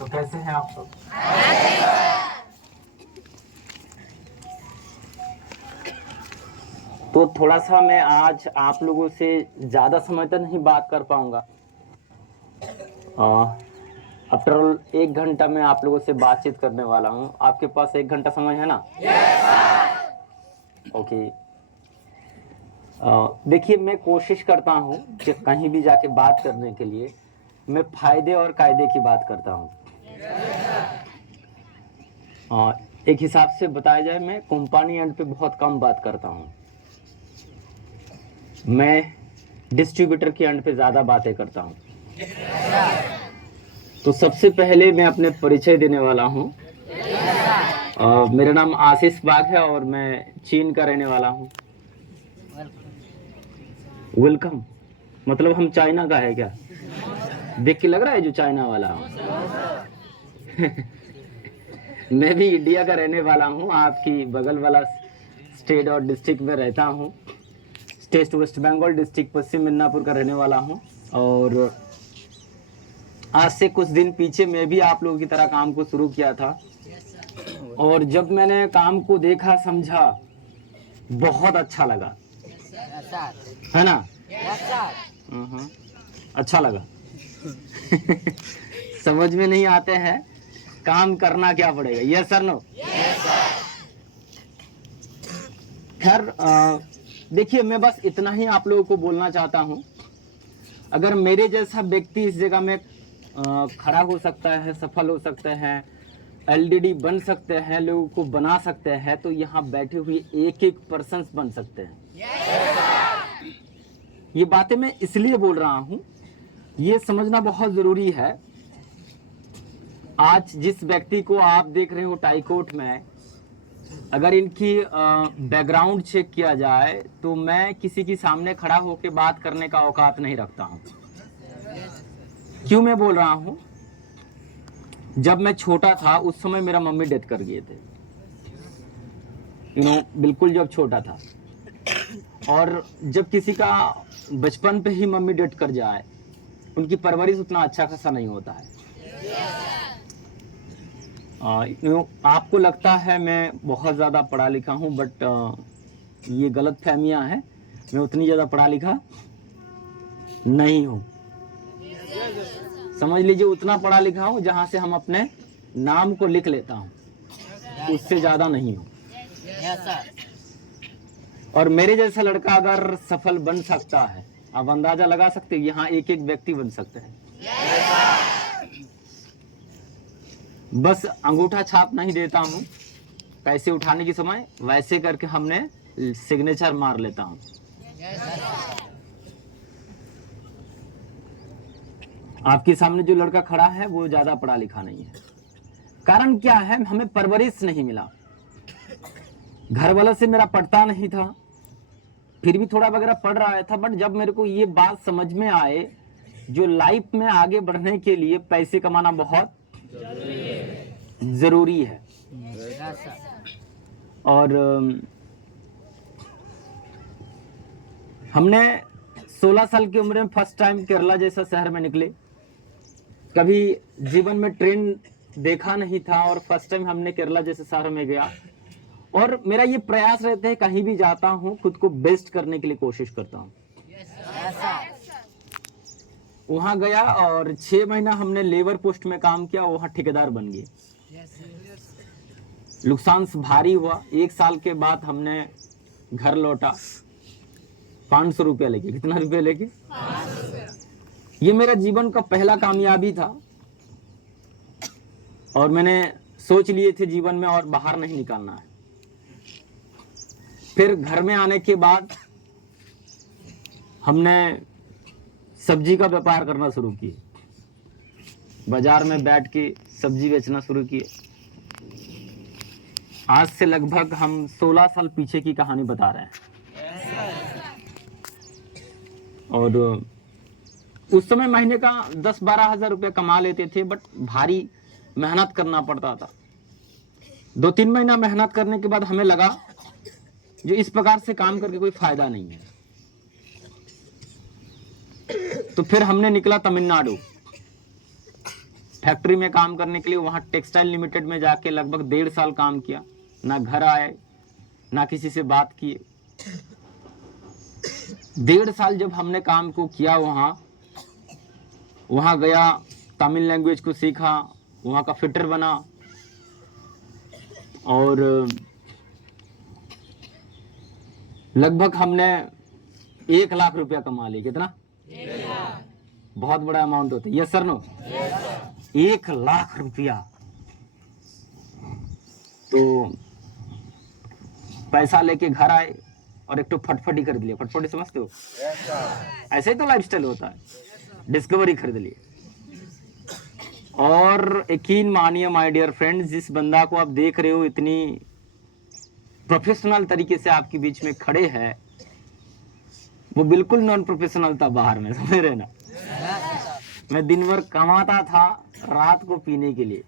तो कैसे हैं आप सब? तो थोड़ा सा मैं आज आप लोगों से ज़्यादा समय तक नहीं बात कर पाऊंगा। आफ्टर ऑल 1 घंटा मैं आप लोगों से बातचीत करने वाला हूँ। आपके पास 1 घंटा समय है ना? ओके। देखिए, मैं कोशिश करता हूँ कि कहीं भी जाके बात करने के लिए मैं फायदे और कायदे की बात करता हूँ। एक हिसाब से बताया जाए, मैं कंपनी एंड पे बहुत कम बात करता हूँ। मैं डिस्ट्रीब्यूटर के एंड पे ज़्यादा बातें करता हूँ। तो सबसे पहले मैं अपने परिचय देने वाला हूँ। मेरा नाम आशीष बाग है और मैं चीन का रहने वाला हूँ। वेलकम मतलब हम चाइना का है क्या? देख के लग रहा है जो चाइना वाला हूँ। मैं भी इंडिया का रहने वाला हूँ, आपकी बगल वाला स्टेट और डिस्ट्रिक्ट में रहता हूँ। स्टेट वेस्ट बंगाल, डिस्ट्रिक्ट पश्चिम मिदनापुर का रहने वाला हूँ। और आज से कुछ दिन पीछे मैं भी आप लोगों की तरह काम को शुरू किया था, और जब मैंने काम को देखा, समझा, बहुत अच्छा लगा, है ना? अच्छा लगा। समझ में नहीं आते हैं, काम करना क्या पड़ेगा? Yes sir, no? खैर, देखिए, मैं बस इतना ही आप लोगों को बोलना चाहता हूँ। अगर मेरे जैसा व्यक्ति इस जगह में खड़ा हो सकता है, सफल हो सकते हैं, एलडीडी बन सकते हैं, लोगों को बना सकते हैं, तो यहाँ बैठे हुए एक एक पर्सन बन सकते हैं। ये बातें मैं इसलिए बोल रहा हूँ, ये समझना बहुत जरूरी है। आज जिस व्यक्ति को आप देख रहे हो टाई कोट में, अगर इनकी बैकग्राउंड चेक किया जाए तो मैं किसी के सामने खड़ा होकर बात करने का औकात नहीं रखता हूँ। क्यों मैं बोल रहा हूँ? जब मैं छोटा था उस समय मेरा मम्मी डेथ कर गए थे, बिल्कुल जब छोटा था। और जब किसी का बचपन पे ही मम्मी डेथ कर जाए, उनकी परवरिश उतना अच्छा खासा नहीं होता है। आपको लगता है मैं बहुत ज़्यादा पढ़ा लिखा हूँ, बट ये गलत फहमियाँ हैं। मैं उतनी ज़्यादा पढ़ा लिखा नहीं हूँ। समझ लीजिए, उतना पढ़ा लिखा हूँ जहाँ से हम अपने नाम को लिख लेता हूँ, उससे ज़्यादा नहीं हूँ। और मेरे जैसा लड़का अगर सफल बन सकता है, आप अंदाजा लगा सकते हैं, यहाँ एक एक व्यक्ति बन सकते हैं। बस अंगूठा छाप नहीं देता हूँ, पैसे उठाने के समय वैसे करके हमने सिग्नेचर मार लेता हूँ। आपके सामने जो लड़का खड़ा है वो ज्यादा पढ़ा लिखा नहीं है। कारण क्या है? हमें परवरिश नहीं मिला, घर वालों से मेरा पढ़ता नहीं था, फिर भी थोड़ा वगैरह पढ़ रहा था। बट जब मेरे को ये बात समझ में आए, जो लाइफ में आगे बढ़ने के लिए पैसे कमाना बहुत जरूरी है। और हमने 16 साल की उम्र में फर्स्ट टाइम केरला जैसा शहर में निकले। कभी जीवन में ट्रेन देखा नहीं था और फर्स्ट टाइम हमने केरला जैसे शहर में गया। और मेरा ये प्रयास रहता है, कहीं भी जाता हूँ खुद को बेस्ट करने के लिए कोशिश करता हूँ। वहां गया और 6 महीना हमने लेबर पोस्ट में काम किया, वहां ठेकेदार बन गए। नुकसान भारी हुआ। 1 साल के बाद हमने घर लौटा 500 रुपया लेके। कितना रुपया लेके? 500। ये मेरा जीवन का पहला कामयाबी था, और मैंने सोच लिए थे जीवन में और बाहर नहीं निकालना है। फिर घर में आने के बाद हमने सब्जी का व्यापार करना शुरू किए, बाजार में बैठ के सब्जी बेचना शुरू किए। आज से लगभग हम 16 साल पीछे की कहानी बता रहे हैं। और उस समय महीने का 10-12 हजार रुपया कमा लेते थे, बट भारी मेहनत करना पड़ता था। 2-3 महीना मेहनत करने के बाद हमें लगा जो इस प्रकार से काम करके कोई फायदा नहीं है। तो फिर हमने निकला तमिलनाडु। फैक्ट्री में काम करने के लिए वहाँ टेक्सटाइल लिमिटेड में जाके लगभग 1.5 साल काम किया। ना घर आए, ना किसी से बात किए। 1.5 साल जब हमने काम को किया वहाँ गया, तमिल लैंग्वेज को सीखा, वहाँ का फिटर बना और लगभग हमने 1 लाख रुपया कमा लिया। कितना? बहुत बड़ा अमाउंट होता है। Yes sir no? 1 लाख रुपया। तो पैसा लेके घर आए और एक तो फटफटी खरीद लिया। फटफटी समझते हो? ऐसे ही तो लाइफस्टाइल होता है। डिस्कवरी खरीद लिए और यकीन मानिए माय डियर फ्रेंड्स, जिस बंदा को आप देख रहे हो इतनी प्रोफेशनल तरीके से आपके बीच में खड़े हैं, वो बिल्कुल नॉन प्रोफेशनल था बाहर में। समझ रहे ना? मैं दिन भर कमाता था रात को पीने के लिए।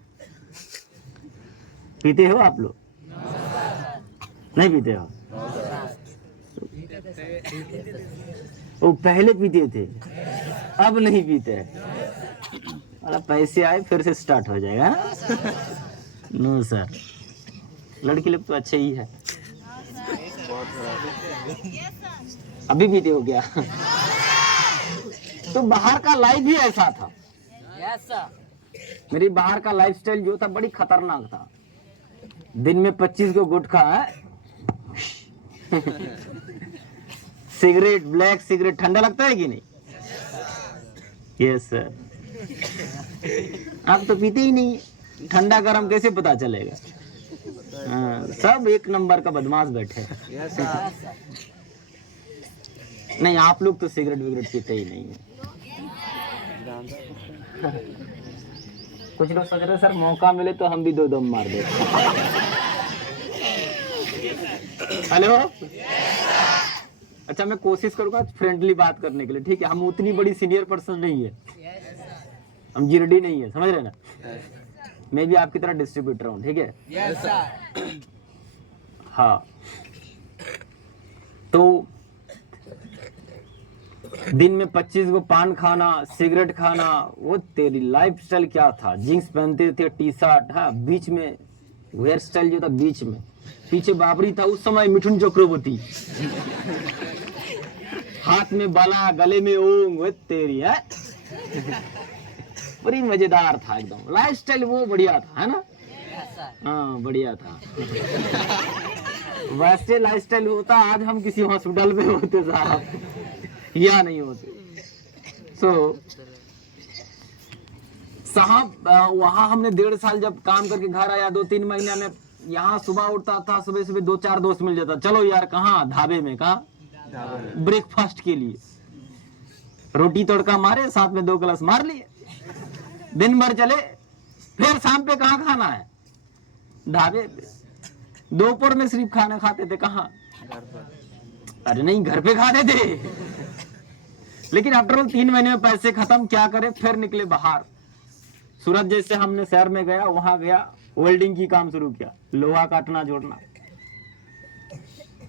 पीते हो आप लोग? नहीं पीते हो? वो पहले पीते थे, अब नहीं पीते। अरे पैसे आए फिर से स्टार्ट हो जाएगा ना? नो सर, लड़की लोग तो अच्छे ही है। अभी पीते हो क्या? तो बाहर का लाइफ ही ऐसा था। मेरी बाहर का लाइफस्टाइल जो था बड़ी खतरनाक था। दिन में 25 को गुटखा है, सिगरेट, ब्लैक सिगरेट। ठंडा लगता है कि नहीं? Yes sir. आप तो पीते ही नहीं, ठंडा गरम कैसे पता चलेगा? सब एक नंबर का बदमाश बैठे। नहीं, आप लोग तो सिगरेट विगरेट पीते ही नहीं है। कुछ लोग सोच रहे सर मौका मिले तो हम भी 2 दम मार देते। हेलो, अच्छा मैं कोशिश करूंगा फ्रेंडली बात करने के लिए, ठीक है? हम उतनी बड़ी सीनियर पर्सन नहीं है, हम जीरडी नहीं है, समझ रहे ना? मैं भी आपकी तरह डिस्ट्रीब्यूटर हूँ, ठीक है? हाँ, तो दिन में 25 को पान खाना, सिगरेट खाना, वो तेरी लाइफस्टाइल क्या था? जींस पहनते थे, टी शर्ट, हाँ, बीच में हेयर स्टाइल जो था बीच में, पीछे बाबरी था उस समय, मिठुन चक्रवर्ती, हाथ में बाला, गले में ओंग, वो तेरी है। बड़ी मजेदार था एकदम लाइफस्टाइल, वो बढ़िया था, है ना? हाँ बढ़िया था। वैसे लाइफस्टाइल होता आज हम किसी हॉस्पिटल में होते साहब, या नहीं होते। साहब वहां हमने 1.5 साल जब काम करके घर आया, 2-3 महीने में यहाँ सुबह उठता था, सुबह सुबह 2-4 दोस्त मिल जाता, चलो यार कहाँ? ढाबे में। कहाँ? ब्रेकफास्ट के लिए रोटी तड़का मारे, साथ में 2 गिलास मार लिए, दिन भर चले। फिर शाम पे कहाँ खाना है? ढाबे पे। दोपहर में सिर्फ खाना खाते थे कहाँ? अरे नहीं, घर पे खाते थे। लेकिन आफ्टर ऑल 3 महीने में पैसे खत्म, क्या करे? फिर निकले बाहर। सूरत जैसे हमने शहर में गया, वहां गया, वेल्डिंग की काम शुरू किया, लोहा काटना जोड़ना।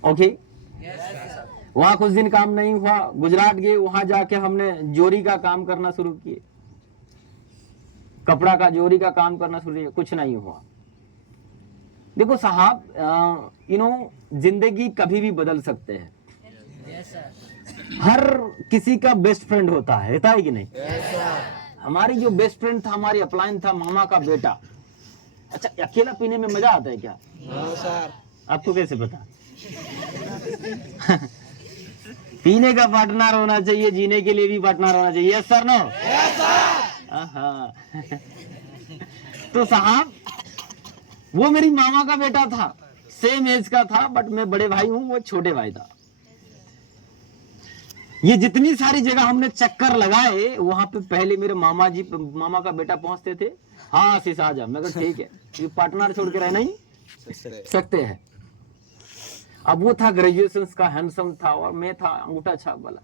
ओके, वहां कुछ दिन काम नहीं हुआ, गुजरात गए, वहां जाके हमने जोरी का काम करना शुरू किए, कपड़ा का जोरी का काम करना शुरू किया, कुछ नहीं हुआ। देखो साहब, जिंदगी कभी भी बदल सकते हैं। हर किसी का बेस्ट फ्रेंड होता है कि नहीं? हमारी जो बेस्ट फ्रेंड था, हमारी अपलाइन था, मामा का बेटा। अच्छा, अकेला पीने में मजा आता है क्या? सर, आपको कैसे पता? पीने का पार्टनर होना चाहिए, जीने के लिए भी पार्टनर होना चाहिए। Yes sir no? Yes sir. तो साहब वो मेरी मामा का बेटा था, सेम एज का था, बट मैं बड़े भाई हूं, वो छोटे भाई था। ये जितनी सारी जगह हमने चक्कर लगाए, वहां पे पहले मेरे मामा का बेटा पहुंचते थे। हाँ आशीष आ जा। मैं कहा ठीक है, ये पार्टनर छोड़ के रह नहीं सकते हैं। अब वो था ग्रेजुएशन का, हैंडसम था, और मैं था अंगूठा छाप वाला।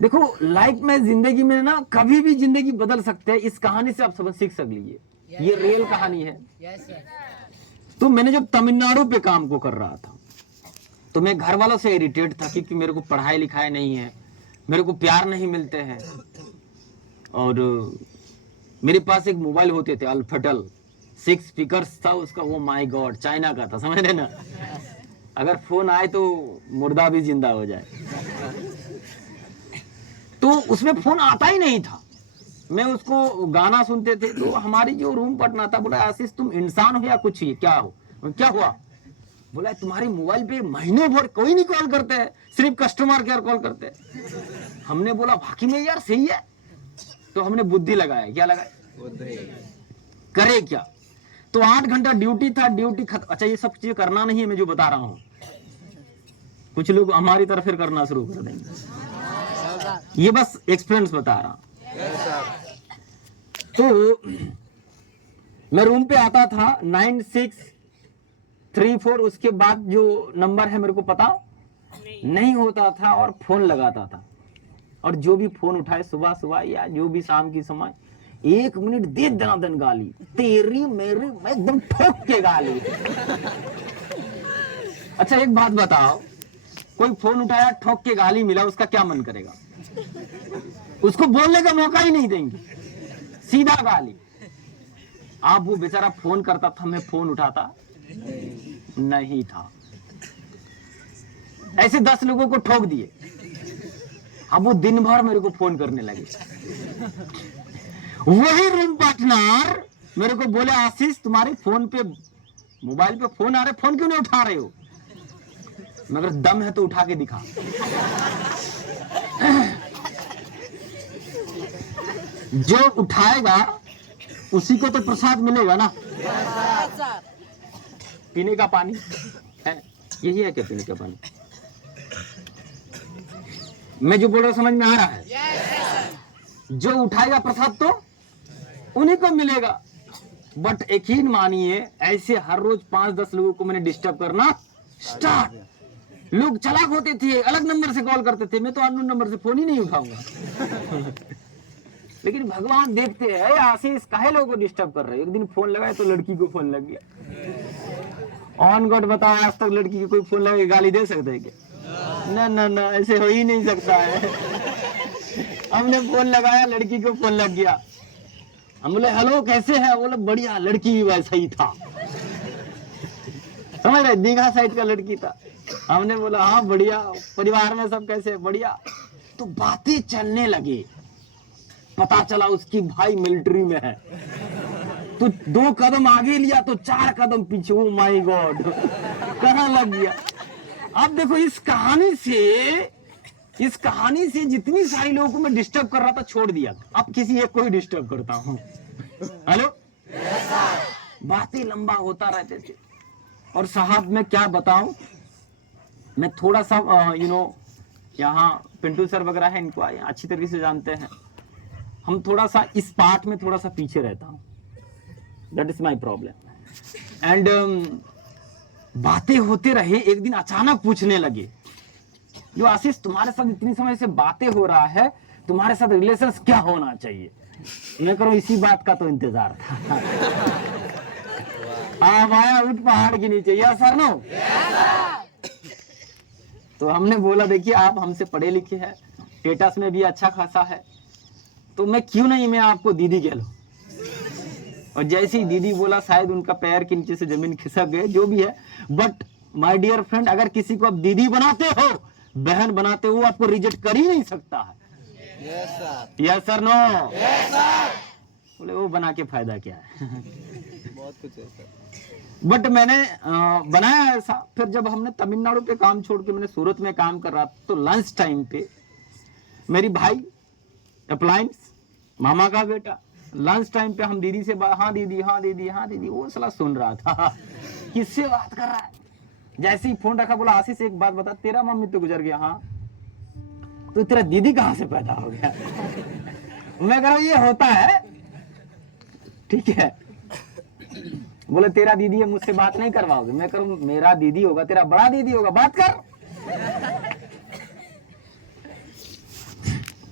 देखो लाइफ में, जिंदगी में ना कभी भी जिंदगी बदल सकते हैं। इस कहानी से आप सबक सीख सक लीजिए, ये रियल कहानी है। तो मैंने जब तमिलनाडु पे काम को कर रहा था, तो मैं घर वालों से इरिटेट था क्योंकि मेरे को पढ़ाई लिखाई नहीं है, मेरे को प्यार नहीं मिलते हैं, और मेरे पास एक मोबाइल होते थे अल्फाटेल 6 स्पीकर्स था उसका, वो माय गॉड चाइना का था, समझ रहे ना। अगर फोन आए तो मुर्दा भी जिंदा हो जाए। तो उसमें फोन आता ही नहीं था, मैं उसको गाना सुनते थे। तो हमारी जो रूम पार्टनर था बोला आशीष तुम इंसान हो या कुछ ही, क्या हो, क्या हुआ? बोला तुम्हारे मोबाइल पे महीनों भर कोई नहीं कॉल करते है, सिर्फ कस्टमर केयर कॉल करते हैं। हमने बोला बाकी में यार सही है। तो हमने बुद्धि लगाया, क्या लगाया, करे क्या। तो 8 घंटा ड्यूटी था, ड्यूटी खत्म। अच्छा ये सब चीजें करना नहीं है मैं जो बता रहा हूं, कुछ लोग हमारी तरफ फिर करना शुरू कर देंगे, ये बस एक्सपीरियंस बता रहा हूं। तो मैं रूम पे आता था 9634, उसके बाद जो नंबर है मेरे को पता नहीं होता था, और फोन लगाता था। और जो भी फोन उठाए सुबह सुबह या जो भी शाम की समय, 1 मिनट दे दनादन गाली, तेरी मेरी, मैं एकदम ठोक के गाली। अच्छा एक बात बताओ, कोई फोन उठाया ठोक के गाली मिला, उसका क्या मन करेगा? उसको बोलने का मौका ही नहीं देंगे, सीधा गाली। आप वो बेचारा फोन करता था, मैं फोन उठाता नहीं था। ऐसे 10 लोगों को ठोक दिए। अब वो दिन भर मेरे को फोन करने लगे। वही रूम पार्टनर मेरे को बोले आशीष तुम्हारे फोन पे, मोबाइल पे फोन आ रहे, फोन क्यों नहीं उठा रहे हो? मगर दम है तो उठा के दिखा। जो उठाएगा उसी को तो प्रसाद मिलेगा ना। पीने का पानी है, यही है क्या पीने का पानी? मैं जो बोल रहा हूं समझ में आ रहा है? जो उठाएगा प्रसाद तो उन्हीं को मिलेगा। बट यकीन मानिए ऐसे हर रोज 5-10 लोगों को मैंने डिस्टर्ब करना स्टार्ट। लोग चालाक होते थे, अलग नंबर से कॉल करते थे, मैं तो अननोन नंबर से फोन ही नहीं उठाऊंगा। लेकिन भगवान देखते हैं आशीष काहे लोगों को डिस्टर्ब कर रहे हैं। एक दिन फोन लगाए तो लड़की को फोन लग गया। ऑन गॉड बताओ, आज तक लड़की की कोई फोन लगे गाली दे सकते है क्या? ना ना ना, ऐसे हो ही नहीं सकता है। हमने फोन लगाया, लड़की को फोन लग गया। हम बोले हेलो कैसे है? बोले बढ़िया। लड़की भी वैसा ही था, समझ रहे, दीघा साइड का लड़की था। हमने बोला हाँ बढ़िया, परिवार में सब कैसे? बढ़िया। तो बातें चलने लगी, पता चला उसकी भाई मिलिट्री में है। तो 2 कदम आगे लिया तो 4 कदम पीछे। ओ माय गॉड, कहां लग गया? अब देखो इस कहानी से जितनी सारी लोगों को मैं डिस्टर्ब कर रहा था छोड़ दिया, अब किसी एक को ही डिस्टर्ब करता हूं। हेलो, बातें लंबा होता रहते थे। और साहब मैं क्या बताऊं, मैं थोड़ा सा यहाँ पिंटू सर वगैरह है, इनको अच्छी तरीके से जानते हैं। हम थोड़ा सा इस पार्ट में थोड़ा सा पीछे रहता हूं, that is my problem. And बातें होते रहे, एक दिन अचानक पूछने लगे जो आशीष तुम्हारे साथ इतनी समय से बातें हो रहा है, तुम्हारे साथ रिलेशन क्या होना चाहिए? मैं करूं इसी बात का तो इंतजार था। आप आया उठ पहाड़ के नीचे, यस सर नो? तो हमने बोला देखिए आप हमसे पढ़े लिखे हैं, स्टेटस में भी अच्छा खासा है, तो मैं क्यों नहीं मैं आपको दीदी कह लूं। और जैसे ही दीदी बोला शायद उनका पैर के नीचे से जमीन खिसक गए, जो भी है। बट माय डियर फ्रेंड, अगर किसी को आप दीदी बनाते हो, बहन बनाते हो, आपको रिजेक्ट कर ही नहीं सकता है। Yes sir no? बोले वो बना के फायदा क्या है? बहुत कुछ है सर। बट मैंने बनाया ऐसा। फिर जब हमने तमिलनाडु पे काम छोड़ के मैंने सूरत में काम कर रहा, तो लंच टाइम पे मेरी भाई अप्लायंस मामा का बेटा, लंच टाइम पे हम दीदी से हाँ दीदी हाँ दीदी हाँ दीदी, वो साला सुन रहा था किससे बात कर रहा है। जैसे ही फोन रखा बोला आशीष एक बात बता, तेरा मम्मी तो गुजर गया, हाँ, तो तेरा दीदी कहां से पैदा हो गया? मैं कह रहा हूं ये होता है, ठीक है। बोले तेरा दीदी है, मुझसे बात नहीं करवाओगे? मैं करूं मेरा दीदी होगा, तेरा बड़ा दीदी होगा, बात कर।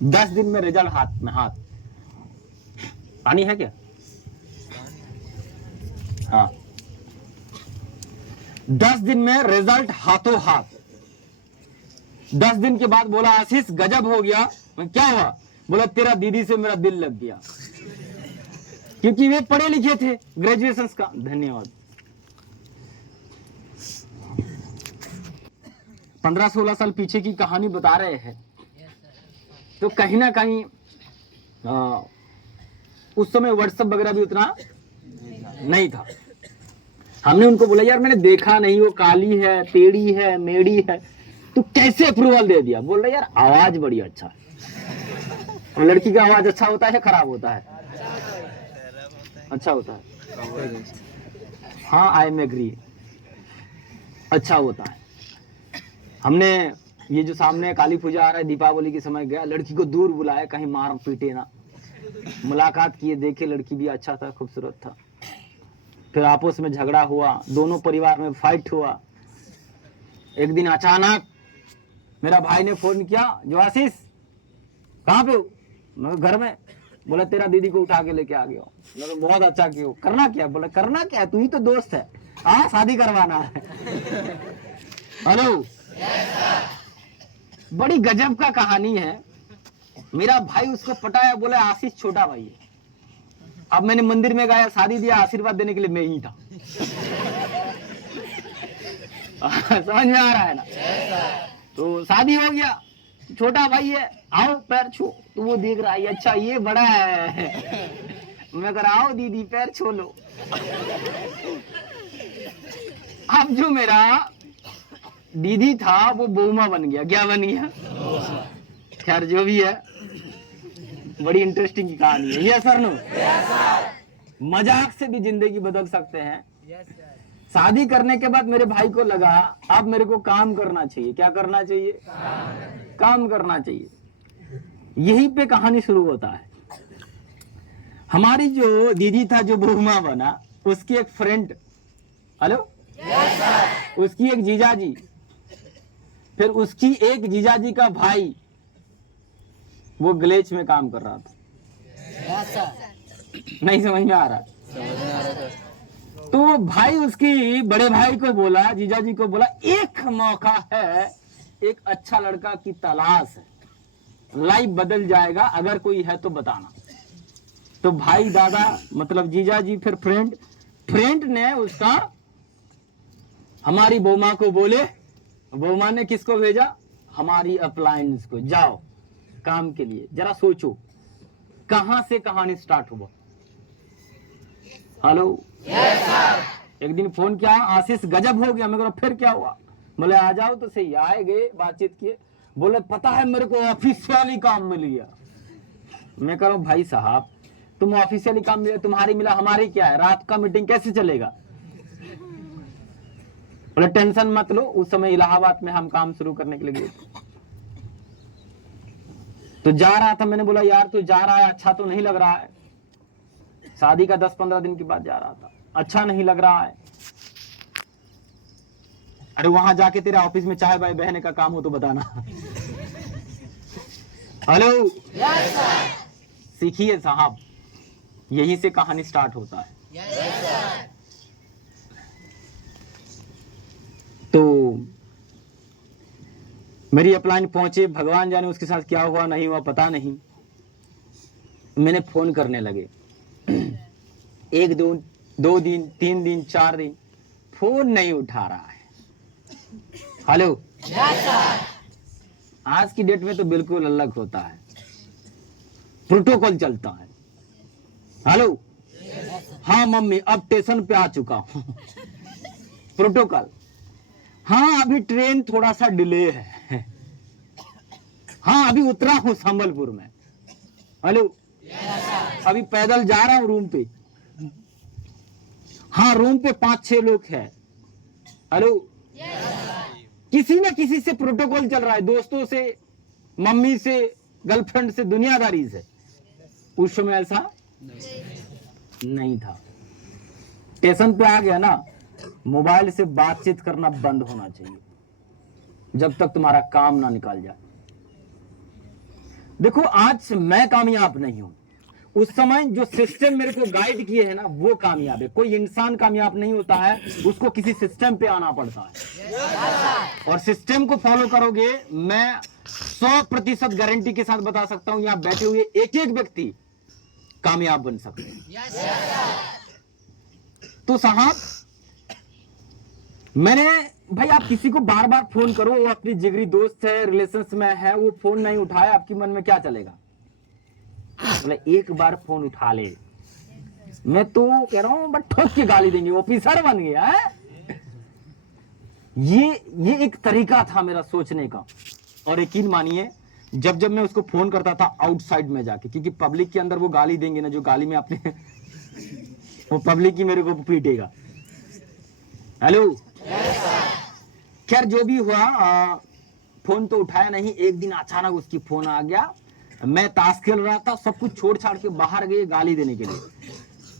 10 दिन में रिजल्ट हाथ में। हाथ पानी है क्या? हाँ, 10 दिन में रिजल्ट हाथों हाथ। 10 दिन के बाद बोला आशीष गजब हो गया। मैं क्या हुआ? बोला तेरा दीदी से मेरा दिल लग गया। क्योंकि वे पढ़े लिखे थे, ग्रेजुएशन का। धन्यवाद। 15-16 साल पीछे की कहानी बता रहे हैं, तो कहीं ना कहीं उस समय व्हाट्सएप वगैरह भी उतना नहीं था। हमने उनको बोला यार मैंने देखा नहीं, वो काली है, टेढ़ी है, मेढ़ी है, तो कैसे अप्रूवल दे दिया? बोल रहे यार आवाज बड़ी अच्छा है। और लड़की का आवाज अच्छा होता है खराब होता है? अच्छा होता है। हाँ, आई एम एग्री, अच्छा होता है। हमने ये जो सामने काली पूजा आ रहा है, दीपावली के समय गया, लड़की को दूर बुलाया कहीं मार पीटे ना। मुलाकात किए, देखे लड़की भी अच्छा था, खूबसूरत था। फिर आपस में झगड़ा हुआ, दोनों परिवार में फाइट हुआ। एक दिन अचानक मेरा भाई ने फोन किया, जो आशीष कहाँ पे हो? मैं घर में। बोला तेरा दीदी को उठा के लेके आ गया। बोला बहुत अच्छा क्यों, करना क्या? बोला करना क्या, तू ही तो दोस्त है, हाँ शादी करवाना है। हेलो, बड़ी गजब का कहानी है। मेरा भाई उसको पटाया, बोला आशीष छोटा भाई है। अब मैंने मंदिर में गया, शादी दिया, आशीर्वाद देने के लिए मैं ही था। समझ में आ रहा है ना? तो शादी हो गया, छोटा भाई है, आओ पैर छू। तो वो देख रहा है अच्छा ये बड़ा है। मैं कह रहा आओ दीदी पैर छू लो। अब जो मेरा दीदी था वो बहुमा बन गया। क्या बन गया? खैर जो भी है, बड़ी इंटरेस्टिंग की कहानी है ये। सर नो मजाक से भी जिंदगी बदल सकते हैं। शादी करने के बाद मेरे भाई को लगा अब मेरे को काम करना चाहिए। क्या करना चाहिए? काम करना चाहिए। यहीं पे कहानी शुरू होता है। हमारी जो दीदी था जो बहुमा बना, उसकी एक फ्रेंड, हेलो, उसकी एक जीजाजी, फिर उसकी एक जीजाजी का भाई वो ग्लेच में काम कर रहा था। नहीं समझ में आ रहा? तो भाई उसकी बड़े भाई को बोला, जीजाजी को बोला एक मौका है, एक अच्छा लड़का की तलाश है, लाइफ बदल जाएगा, अगर कोई है तो बताना। तो भाई दादा मतलब जीजाजी फिर फ्रेंड ने उसका हमारी बहुमा को बोले, बहुमा ने किसको भेजा? हमारी अप्लायंस को, जाओ काम के लिए। जरा सोचो कहां से कहानी स्टार्ट हुआ। हेलो, एक दिन फोन किया, आशीष गजब हो गया। मैं कहा फिर क्या हुआ? बोले आ जाओ। तो सही आए गए, बातचीत किए। बोले पता है मेरे को ऑफिशियली काम मिल गया। मैं कह रहा हूं भाई साहब तुम ऑफिशियली काम मिला, तुम्हारी मिला, हमारी क्या है? रात का मीटिंग कैसे चलेगा? बोले टेंशन मत लो। उस समय इलाहाबाद में हम काम शुरू करने के लिए गए, तो जा रहा था। मैंने बोला यार तू जा रहा है, अच्छा तो नहीं लग रहा है। शादी का 10-15 दिन के बाद जा रहा था, अच्छा नहीं लग रहा है। अरे वहां जाके तेरे ऑफिस में चाय बाय बहने का काम हो तो बताना। हेलो, सीखिए साहब, यहीं से कहानी स्टार्ट होता है। तो मेरी अपलाइन पहुंचे, भगवान जाने उसके साथ क्या हुआ नहीं हुआ पता नहीं। मैंने फोन करने लगे, 1-2 दिन 3 दिन 4 दिन, फोन नहीं उठा रहा है। हेलो, आज की डेट में तो बिल्कुल अलग होता है, प्रोटोकॉल चलता है। हेलो, हाँ मम्मी अब स्टेशन पे आ चुका हूं। प्रोटोकॉल, हाँ अभी ट्रेन थोड़ा सा डिले है, हाँ अभी उतरा हूं संबलपुर में। हेलो, अभी पैदल जा रहा हूं रूम पे, हाँ रूम पे 5-6 लोग हैं। हेलो, किसी न किसी से प्रोटोकॉल चल रहा है, दोस्तों से, मम्मी से, गर्लफ्रेंड से, दुनियादारी से। उस समय ऐसा नहीं था। स्टेशन पे आ गया ना, मोबाइल से बातचीत करना बंद होना चाहिए जब तक तुम्हारा काम ना निकाल जाए। देखो आज मैं कामयाब नहीं हूं, उस समय जो सिस्टम मेरे को गाइड किए हैं ना वो कामयाब है। कोई इंसान कामयाब नहीं होता है, उसको किसी सिस्टम पे आना पड़ता है। और सिस्टम को फॉलो करोगे, मैं 100% गारंटी के साथ बता सकता हूं, यहां बैठे हुए एक एक व्यक्ति कामयाब बन सकते हैं। तो साहब मैंने, भाई आप किसी को बार बार फोन करो, वो अपनी जिगरी दोस्त है, रिलेशंस में है, वो फोन नहीं उठाया, आपकी मन में क्या चलेगा? बोले एक बार फोन उठा ले, मैं तो कह रहा हूं बट ठोक के गाली देंगे, ऑफिसर बन गया है। ये एक तरीका था मेरा सोचने का। और यकीन मानिए जब जब मैं उसको फोन करता था आउटसाइड में जाके, क्योंकि पब्लिक के अंदर वो गाली देंगे ना, जो गाली में आपने वो पब्लिक ही मेरे को पीटेगा। हेलो, खैर जो भी हुआ, फोन तो उठाया नहीं। एक दिन अचानक उसकी फोन आ गया, मैं ताश खेल रहा था, सब कुछ छोड़ छाड़ के बाहर गए गाली देने के लिए।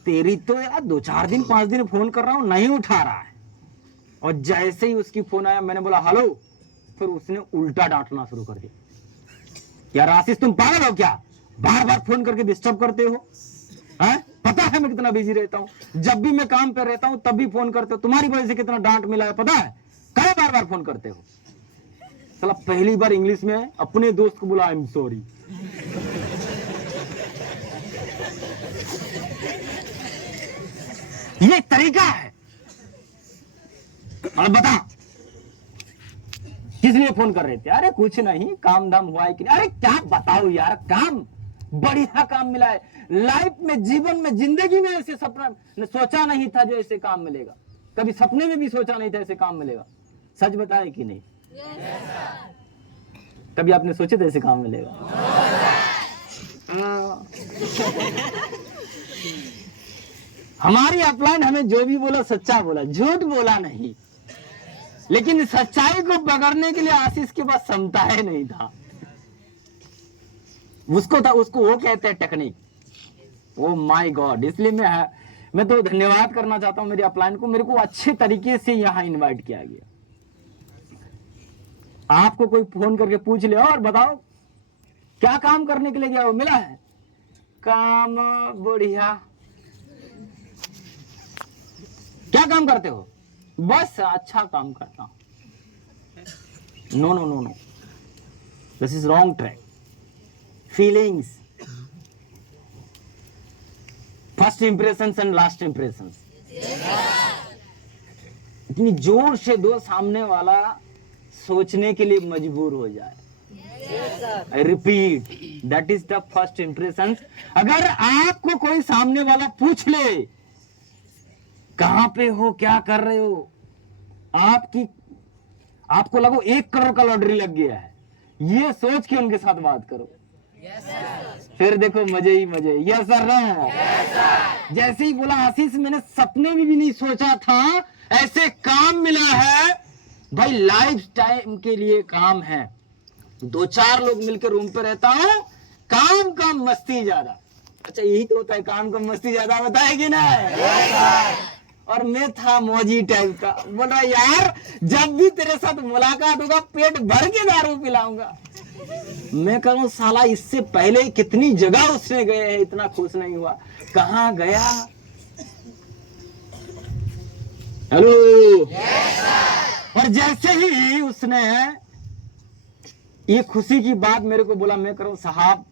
तेरी तो यार 2-4 दिन 5 दिन फोन कर रहा हूं, नहीं उठा रहा है। और जैसे ही उसकी फोन आया, मैंने बोला हेलो, फिर उसने उल्टा डांटना शुरू कर दिया, यार आशीष तुम पागल हो क्या, बार बार फोन करके डिस्टर्ब करते हो, है? पता है मैं कितना बिजी रहता हूं, जब भी मैं काम पे रहता हूं तब भी फोन करते हो, तुम्हारी वजह से कितना डांट मिला है पता है, क्या बार बार फोन करते हो। चला पहली बार इंग्लिश में अपने दोस्त को बोला आई एम सॉरी। ये तरीका है। और बता किस लिए फोन कर रहे थे? अरे कुछ नहीं, काम धाम हुआ है कि नहीं? अरे क्या बताओ यार, काम बढ़िया काम मिला है लाइफ में, जीवन में, जिंदगी में ऐसे सपना सोचा नहीं था जो ऐसे काम मिलेगा, कभी सपने में भी सोचा नहीं था ऐसे काम मिलेगा। सच बताए कि नहीं? कभी आपने सोचे थे ऐसे काम मिलेगा? हमारी अपलाइन हमें जो भी बोला सच्चा बोला, झूठ बोला नहीं। लेकिन सच्चाई को पकड़ने के लिए आशीष के पास क्षमता है नहीं था। उसको था, उसको वो कहते हैं टेक्निक। ओ माय गॉड, इसलिए मैं तो धन्यवाद करना चाहता हूं मेरी अपलाइन को, मेरे को अच्छे तरीके से यहां इनवाइट किया गया। आपको कोई फोन करके पूछ ले और बताओ क्या काम करने के लिए गया हो, मिला है काम बढ़िया, क्या काम करते हो? बस अच्छा काम करता हूं। No no no no, this is wrong track. Feelings, first impression and last impression. इतनी जोर से दो, सामने वाला सोचने के लिए मजबूर हो जाए। I repeat, that is the first impression. अगर आपको कोई सामने वाला पूछ ले कहां पे हो, क्या कर रहे हो, आपको लगो 1 करोड़ का लॉटरी लग गया है, ये सोच के उनके साथ बात करो। फिर देखो मजे ही मजे। यस सर, जैसे ही बोला आशीष, मैंने सपने में भी नहीं सोचा था ऐसे काम मिला है। भाई लाइफ टाइम के लिए काम है। 2-4 लोग मिलकर रूम पे रहता हूं, काम कम मस्ती ज्यादा। अच्छा यही तो होता है, काम कम मस्ती ज्यादा, बताएगी ना? और मैं था मौजी टाइप का, बोल रहा यार जब भी तेरे साथ मुलाकात होगा पेट भर के दारू पिलाऊंगा। मैं कहूं साला इससे पहले कितनी जगह उसने गए हैं, इतना खुश नहीं हुआ, कहां गया? हेलो। और जैसे ही उसने ये खुशी की बात मेरे को बोला, मैं करूं साहब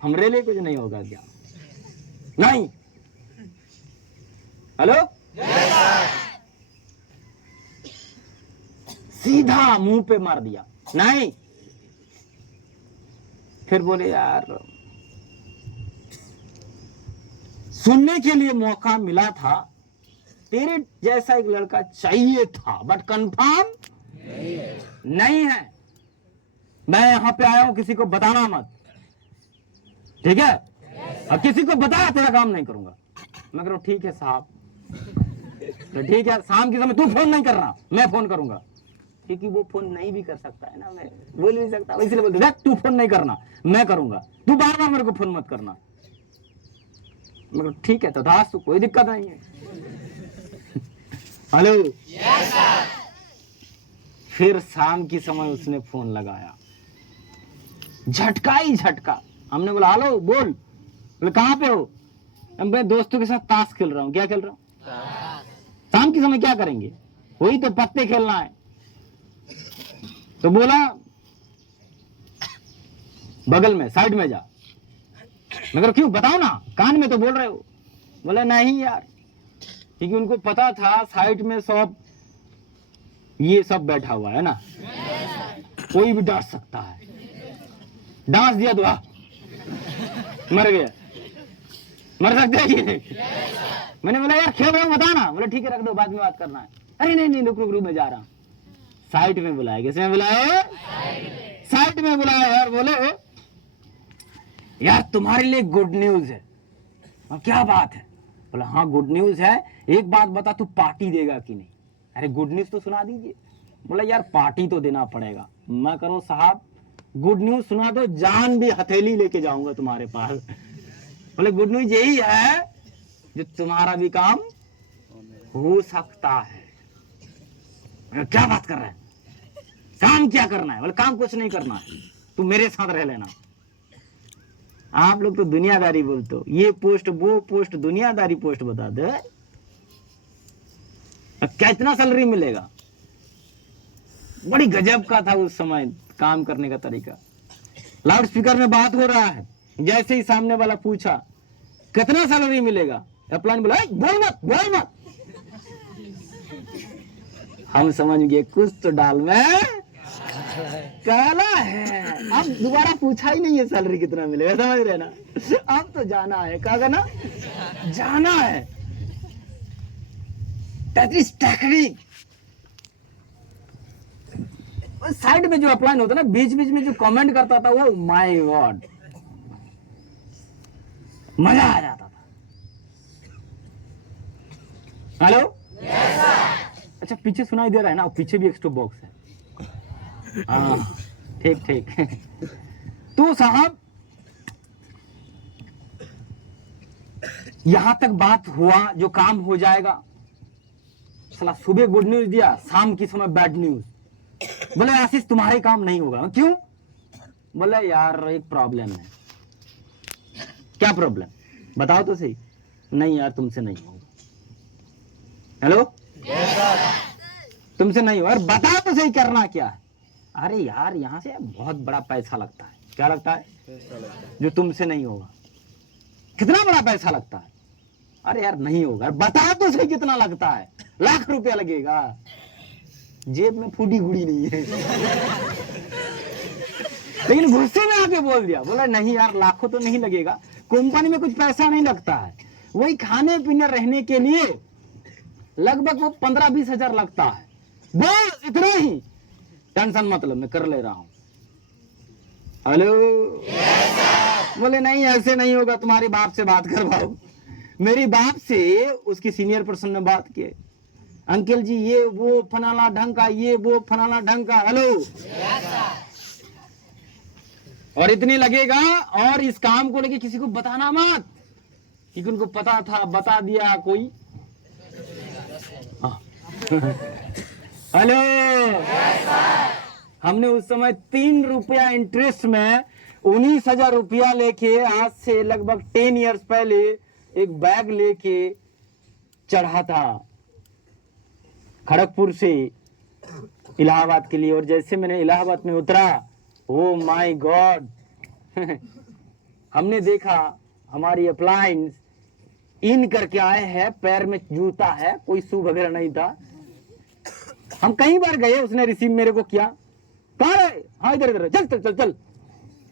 हमरे लिए कुछ नहीं होगा क्या? नहीं। हेलो। सीधा मुंह पे मार दिया, नहीं। फिर बोले यार सुनने के लिए मौका मिला था, तेरे जैसा एक लड़का चाहिए था, बट कंफर्म नहीं है। मैं यहां पे आया हूं, किसी को बताना मत, ठीक है? अब किसी को बताया तेरा काम नहीं करूंगा। मैं कह रहा हूं ठीक है साहब, तो ठीक है, शाम के समय तू फोन नहीं कर रहा, मैं फोन करूंगा, क्योंकि वो फोन नहीं भी कर सकता है ना, मैं बोल नहीं सकता, इसलिए बोलते देख तू फोन नहीं करना, मैं करूंगा, तू बार बार मेरे को फोन मत करना। मैं ठीक है, तो दास तो कोई दिक्कत नहीं है। हेलो। Yes sir. फिर शाम की समय उसने फोन लगाया, झटका ही झटका। हमने बोला हेलो, बोल। बोले कहां पे हो? मैं दोस्तों के साथ ताश खेल रहा हूं। क्या खेल रहा हूं? शाम के समय क्या करेंगे? वही तो पत्ते खेलना है। तो बोला बगल में साइड में जा। मगर क्यों, बताओ ना, कान में तो बोल रहे हो। बोले नहीं यार, क्योंकि उनको पता था साइड में सब ये सब बैठा हुआ है ना, कोई भी डांट सकता है। डांस दिया तो मर गया, मर सकते है कि नहीं? मैंने बोला यार खेल रहा हूँ बताना। बोले ठीक है रख दो, बाद में बात करना है। अरे नहीं नहीं रुक रुक रुक, मैं जा रहा हूँ। साइड में बुलाया, किसने में बुलाया? साइड में बुलाया यार। बोले यार तुम्हारे लिए गुड न्यूज है। क्या बात है? बोला हाँ गुड न्यूज है, एक बात बता, तू पार्टी देगा कि नहीं? अरे गुड न्यूज तो सुना दीजिए। बोला यार पार्टी तो देना पड़ेगा। मैं करो साहब गुड न्यूज सुना दो, जान भी हथेली लेके जाऊंगा तुम्हारे पास। बोले गुड न्यूज यही है जो तुम्हारा भी काम हो सकता है। क्या बात कर रहा है? काम क्या करना है? बोले काम कुछ नहीं करना है, तू मेरे साथ रह लेना। आप लोग तो दुनियादारी बोलते हो, ये पोस्ट वो पोस्ट, दुनियादारी पोस्ट बता दे। क्या इतना सैलरी मिलेगा? बड़ी गजब का था उस समय काम करने का तरीका। लाउड स्पीकर में बात हो रहा है, जैसे ही सामने वाला पूछा कितना सैलरी मिलेगा, अपलाइन बोला बोल मत बोल मत। हम समझ गए कुछ तो डाल में काला है। अब दोबारा पूछा ही नहीं है सैलरी कितना मिलेगा, समझ रहे ना? अब तो जाना है, क्या करना? जाना है। That is technique. साइड में जो अपलाइन होता ना, बीच बीच में जो कमेंट करता था वो माय गॉड, मजा आ जाता था। हेलो अच्छा पीछे सुनाई दे रहा है ना? पीछे भी एक्स्ट्रा बॉक्स है। हाँ ठीक ठीक। तो साहब यहां तक बात हुआ, जो काम हो जाएगा। साला सुबह गुड न्यूज दिया, शाम की समय बैड न्यूज। बोले आशीष तुम्हारे काम नहीं होगा। क्यों? बोले यार एक प्रॉब्लम है। क्या प्रॉब्लम? बताओ तो सही। नहीं यार तुमसे नहीं होगा। हेलो तुमसे नहीं होगा। बताओ तो सही करना क्या है? अरे यार यहाँ से बहुत बड़ा पैसा लगता है। क्या लगता है? जो तुमसे नहीं होगा। कितना बड़ा पैसा लगता है? अरे यार नहीं होगा। बता तो सही कितना लगता है? लाख रुपया लगेगा। जेब में फूटी गुड़ी नहीं है। लेकिन गुस्से में आके बोल दिया। बोला नहीं यार लाखों तो नहीं लगेगा, कंपनी में कुछ पैसा नहीं लगता है, वही खाने पीने रहने के लिए लगभग वो 15-20 हजार लगता है, बस इतना ही। टेंशन मतलब मैं कर ले रहा हूं। हेलो बोले नहीं ऐसे नहीं होगा, तुम्हारे बाप से बात करवाओ। मेरी बाप से उसकी सीनियर पर्सन ने बात की। अंकल जी ये वो फनाना ढंग का, ये वो फनाना ढंग का। हेलो और इतनी लगेगा, और इस काम को लेके किसी को बताना मत, क्योंकि उनको पता था, बता दिया कोई। हेलो हमने उस समय 3 रुपया इंटरेस्ट में 19,000 रुपया लेके, आज से लगभग 10 इयर्स पहले एक बैग लेके चढ़ा था खड़गपुर से इलाहाबाद के लिए। और जैसे मैंने इलाहाबाद में उतरा, ओ माय गॉड, हमने देखा हमारी अप्लायंस इन करके आए हैं, पैर में जूता है, कोई शू वगैरह नहीं था। हम कई बार गए, उसने रिसीव मेरे को किया। कहाँ है? हाँ इधर इधर, चल चल चल चल।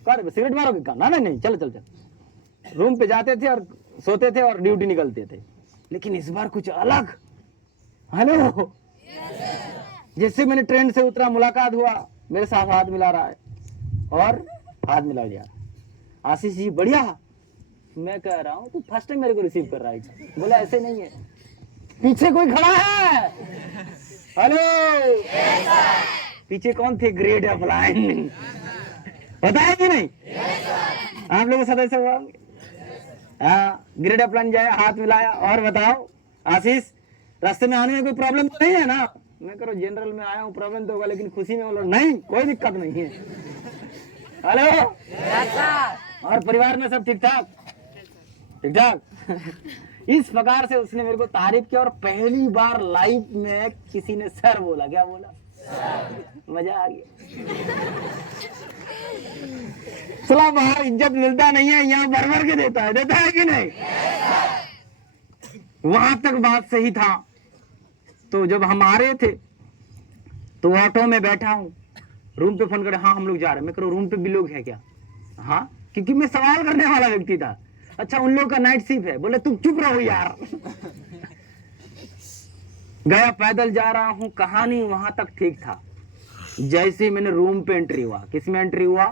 कहाँ सिगरेट मारोगे? कहा ना नहीं नहीं चल चल चल। रूम पे जाते थे और सोते थे और ड्यूटी निकलते थे। लेकिन इस बार कुछ अलग। हेलो जैसे मैंने ट्रेन से उतरा, मुलाकात हुआ, मेरे साथ हाथ मिला रहा है और हाथ मिला दिया। आशीष जी बढ़िया। मैं कह रहा हूँ तू फर्स्ट टाइम मेरे को रिसीव कर रहा है। बोला ऐसे नहीं है, पीछे कोई खड़ा है। हेलो पीछे कौन थे? Grade upline. पता है कि नहीं? आप लोगों के सदस्य हुआ। हाँ ग्रेड अपलाइन जाए, हाथ मिलाया। और बताओ आशीष रास्ते में आने में कोई प्रॉब्लम तो नहीं है ना? मैं करो जनरल में आया हूँ, प्रॉब्लम तो होगा, लेकिन खुशी में बोलो नहीं कोई दिक्कत नहीं है। हेलो और परिवार में सब ठीक ठाक? ठीक ठाक। इस प्रकार से उसने मेरे को तारीफ किया। और पहली बार लाइफ में किसी ने सर बोला। क्या बोला? मजा आ गया। चला बाहर इज्जत मिलता नहीं है, यहाँ भर भर के देता है कि नहीं? वहां तक बात सही था। तो जब हम आ रहे थे तो ऑटो में बैठा हूं, रूम पे फोन करे, हाँ हम लोग जा रहे हैं। मैं कह रूम पे भी लोग है क्या? हाँ, क्योंकि मैं सवाल करने वाला व्यक्ति था। अच्छा उन लोग का नाइट शिफ्ट है। बोले तुम चुप रहो यार। गया, पैदल जा रहा हूं, कहानी वहां तक ठीक था। जैसे ही मैंने रूम पे एंट्री हुआ, किस में एंट्री हुआ?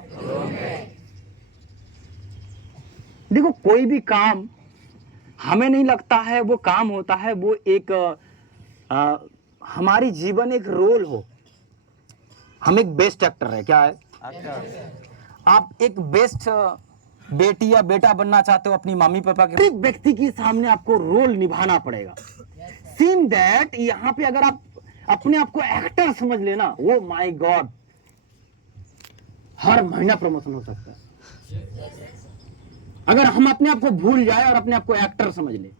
देखो कोई भी काम हमें नहीं लगता है वो काम होता है, वो एक हमारी जीवन एक रोल हो। हम एक बेस्ट एक्टर है, क्या है? आप एक बेस्ट बेटी या बेटा बनना चाहते हो अपनी मम्मी पापा के, एक व्यक्ति के सामने आपको रोल निभाना पड़ेगा। सीन दैट यहाँ पे अगर आप अपने आप को एक्टर समझ लेना, वो माय गॉड, हर महीना प्रमोशन हो सकता है। अगर हम अपने आप को भूल जाए और अपने आप को एक्टर समझ ले।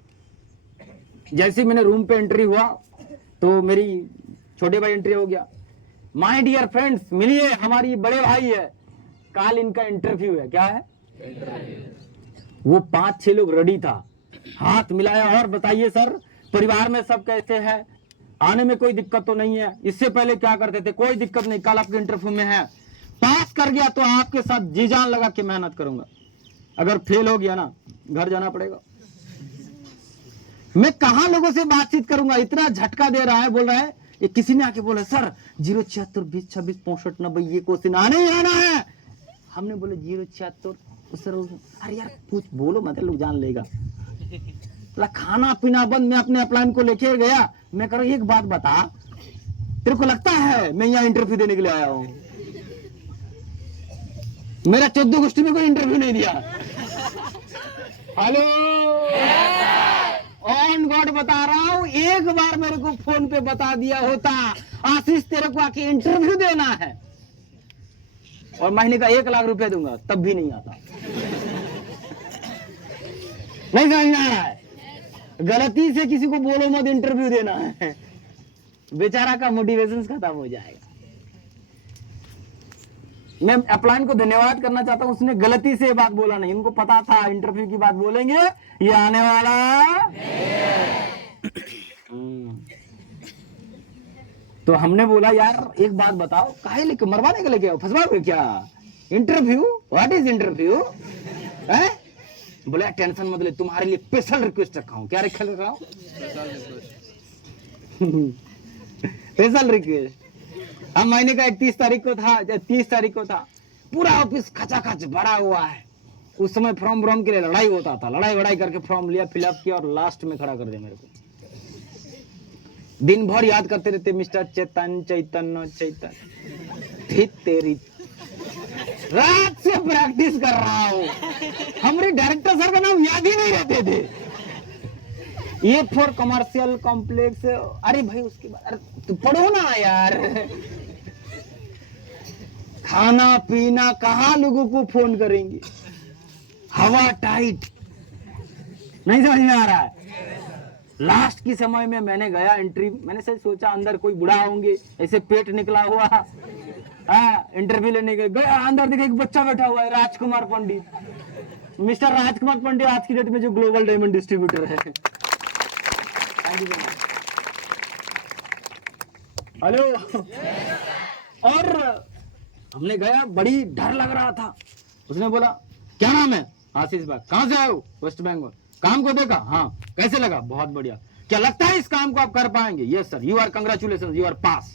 जैसे मैंने रूम पे एंट्री हुआ तो मेरी छोटे भाई एंट्री हो गया। माय डियर फ्रेंड्स, मिलिए, हमारी बड़े भाई है, कल इनका इंटरव्यू है। क्या है? वो 5-6 लोग रेडी था, हाथ मिलाया और बताइए सर परिवार में सब कैसे है, आने में कोई दिक्कत तो नहीं है? इससे पहले क्या करते थे? कोई दिक्कत नहीं, कल आपके इंटरव्यू में है। पास कर गया तो आपके साथ जी जान लगा के मेहनत करूंगा, अगर फेल हो गया ना घर जाना पड़ेगा। मैं कहां लोगों से बातचीत करूंगा? इतना झटका दे रहा है, बोल रहा है। ये किसी ने आके बोला सर 076 20 26 65 90 ये क्वेश्चन आने ही आना है। हमने बोले 076 सर, अरे यार कुछ बोलो मत, लोग जान लेगा। खाना पीना बंद। मैं अपने अपलाइन को लेके गया, मैं कह रहा हूं एक बात बता, तेरे को लगता है मैं यहाँ इंटरव्यू देने के लिए आया हूं? मेरा 14 अगस्त में कोई इंटरव्यू नहीं दिया। हेलो ऑन गॉड बता रहा हूं, एक बार मेरे को फोन पे बता दिया होता आशीष तेरे को आके इंटरव्यू देना है और महीने का 1 लाख रुपया दूंगा, तब भी नहीं आता। नहीं समझना है, गलती से किसी को बोलो मत इंटरव्यू देना है, बेचारा का मोटिवेशन खत्म हो जाएगा। मैं अपलाइन को धन्यवाद करना चाहता हूं, उसने गलती से बात बोला नहीं, उनको पता था इंटरव्यू की बात बोलेंगे ये आने वाला। तो हमने बोला यार एक बात बताओ, काहे लेके मरवाने के लेके आओ, फंसवाओगे क्या? Interview, what is interview? बोला टेंशन मत ले, तुम्हारे लिए स्पेशल रिक्वेस्ट रखा हूं। क्या रखा हूं? Special request. हम महीने का 31 तारीख को था, 30 तारीख को था, पूरा ऑफिस खचाखच भरा हुआ है। उस समय फॉर्म के लिए लड़ाई होता था, लड़ाई करके फॉर्म लिया, फिलअप किया और लास्ट में खड़ा कर दिया मेरे को। दिन भर याद करते रहते मिस्टर चैतन्य तेरी, रात से प्रैक्टिस कर रहा हूं। हमारे डायरेक्टर सर का नाम याद ही नहीं रहते थे। ये फॉर कमर्शियल कॉम्प्लेक्स, अरे भाई उसके बाद अरे तू पढ़ो ना यार। खाना पीना कहां लोगों को फोन करेंगे, हवा टाइट, नहीं समझ में आ रहा है। लास्ट के समय में मैंने गया एंट्री, मैंने सच सोचा अंदर कोई बुढ़ा होंगे, ऐसे पेट निकला हुआ, इंटरव्यू लेने गया, अंदर देखा एक बच्चा बैठा हुआ है, राजकुमार पंडित, मिस्टर राजकुमार पंडित आज की डेट में जो ग्लोबल डायमंड डिस्ट्रीब्यूटर है। हेलो। और हमने गया, बड़ी डर लग रहा था। उसने बोला क्या नाम है? आशीष भाई। कहां से आए हो? वेस्ट बंगाल। काम को देखा? हाँ। कैसे लगा? बहुत बढ़िया। क्या लगता है इस काम को आप कर पाएंगे? Yes sir. You are congratulation, you are pass.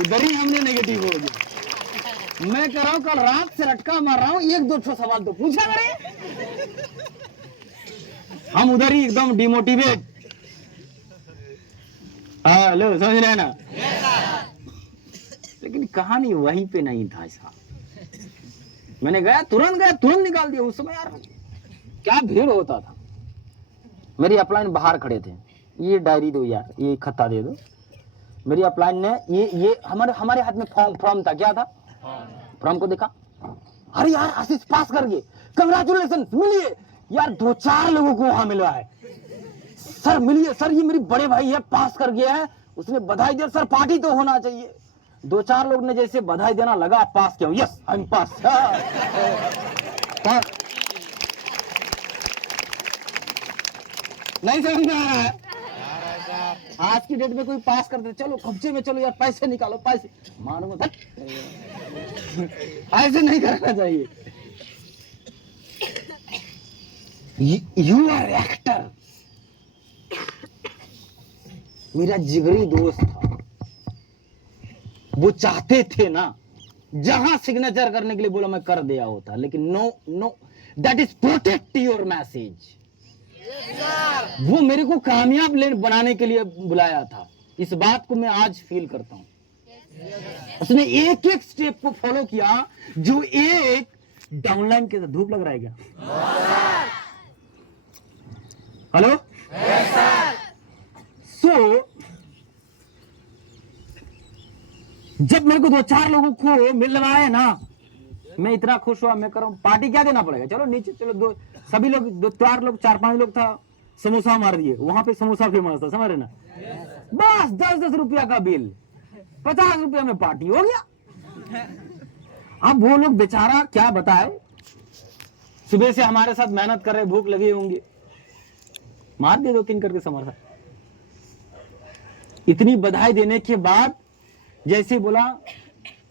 उधर ही हमने नेगेटिव हो गया। मैं कह रहा हूं कल रात से रटका मार रहा हूं, 1-2 सवाल तो पूछा करें। हम उधर ही एकदम डिमोटिवेट। हेलो, समझ रहे ना? लेकिन कहानी वहीं पे नहीं था साहब। मैंने गया, तुरंत निकाल दिया। उस समय यार क्या भीड़ होता था। मेरी अपलाइन बाहर खड़े थे, ये डायरी दो यार, ये खत्ता दे दो। मेरी अपलाइन ने ये हमारे हाथ में फॉर्म था। क्या था? फॉर्म को देखा, अरे यार आशीष पास कर गए, कंग्रेचुलेशन, मिलिए यार। 2-4 लोगों को वहां मिला है। सर मिलिए सर, ये मेरे बड़े भाई है, पास कर गया है, उसने बधाई दिया, सर पार्टी तो होना चाहिए। 2-4 लोग ने जैसे बधाई देना लगा, पास किया, यस आई एम पास। नहीं समझ में आ रहा है? आज की डेट में कोई पास करते, चलो कब्जे में, चलो यार पैसे निकालो, पैसे मारूंगा, ऐसे नहीं करना चाहिए। You are actor. मेरा जिगरी दोस्त था, वो चाहते थे ना जहां सिग्नेचर करने के लिए बोला मैं कर दिया होता, लेकिन no no, that is protect your message. वो मेरे को कामयाब बनाने के लिए बुलाया था। इस बात को मैं आज फील करता हूं। उसने एक एक स्टेप को फॉलो किया, जो एक डाउनलाइन के साथ। धूप लग रहा है क्या? हेलो सो जब मेरे को 2-4 लोगों को मिल रहा है ना, मैं इतना खुश हुआ। मैं कर रहा हूं पार्टी, क्या देना पड़ेगा, चलो नीचे चलो। सभी लोग 4-5 लोग था, समोसा मार दिए। वहां पे समोसा फेमस था, समझ रहे ना? बस 10-10 रुपया का बिल, 50 रुपया में पार्टी हो गया। अब वो लोग बेचारा क्या बताए, सुबह से हमारे साथ मेहनत कर रहे, भूख लगी होंगी, मार दिए 2-3 करके समोसा। इतनी बधाई देने के बाद जैसे बोला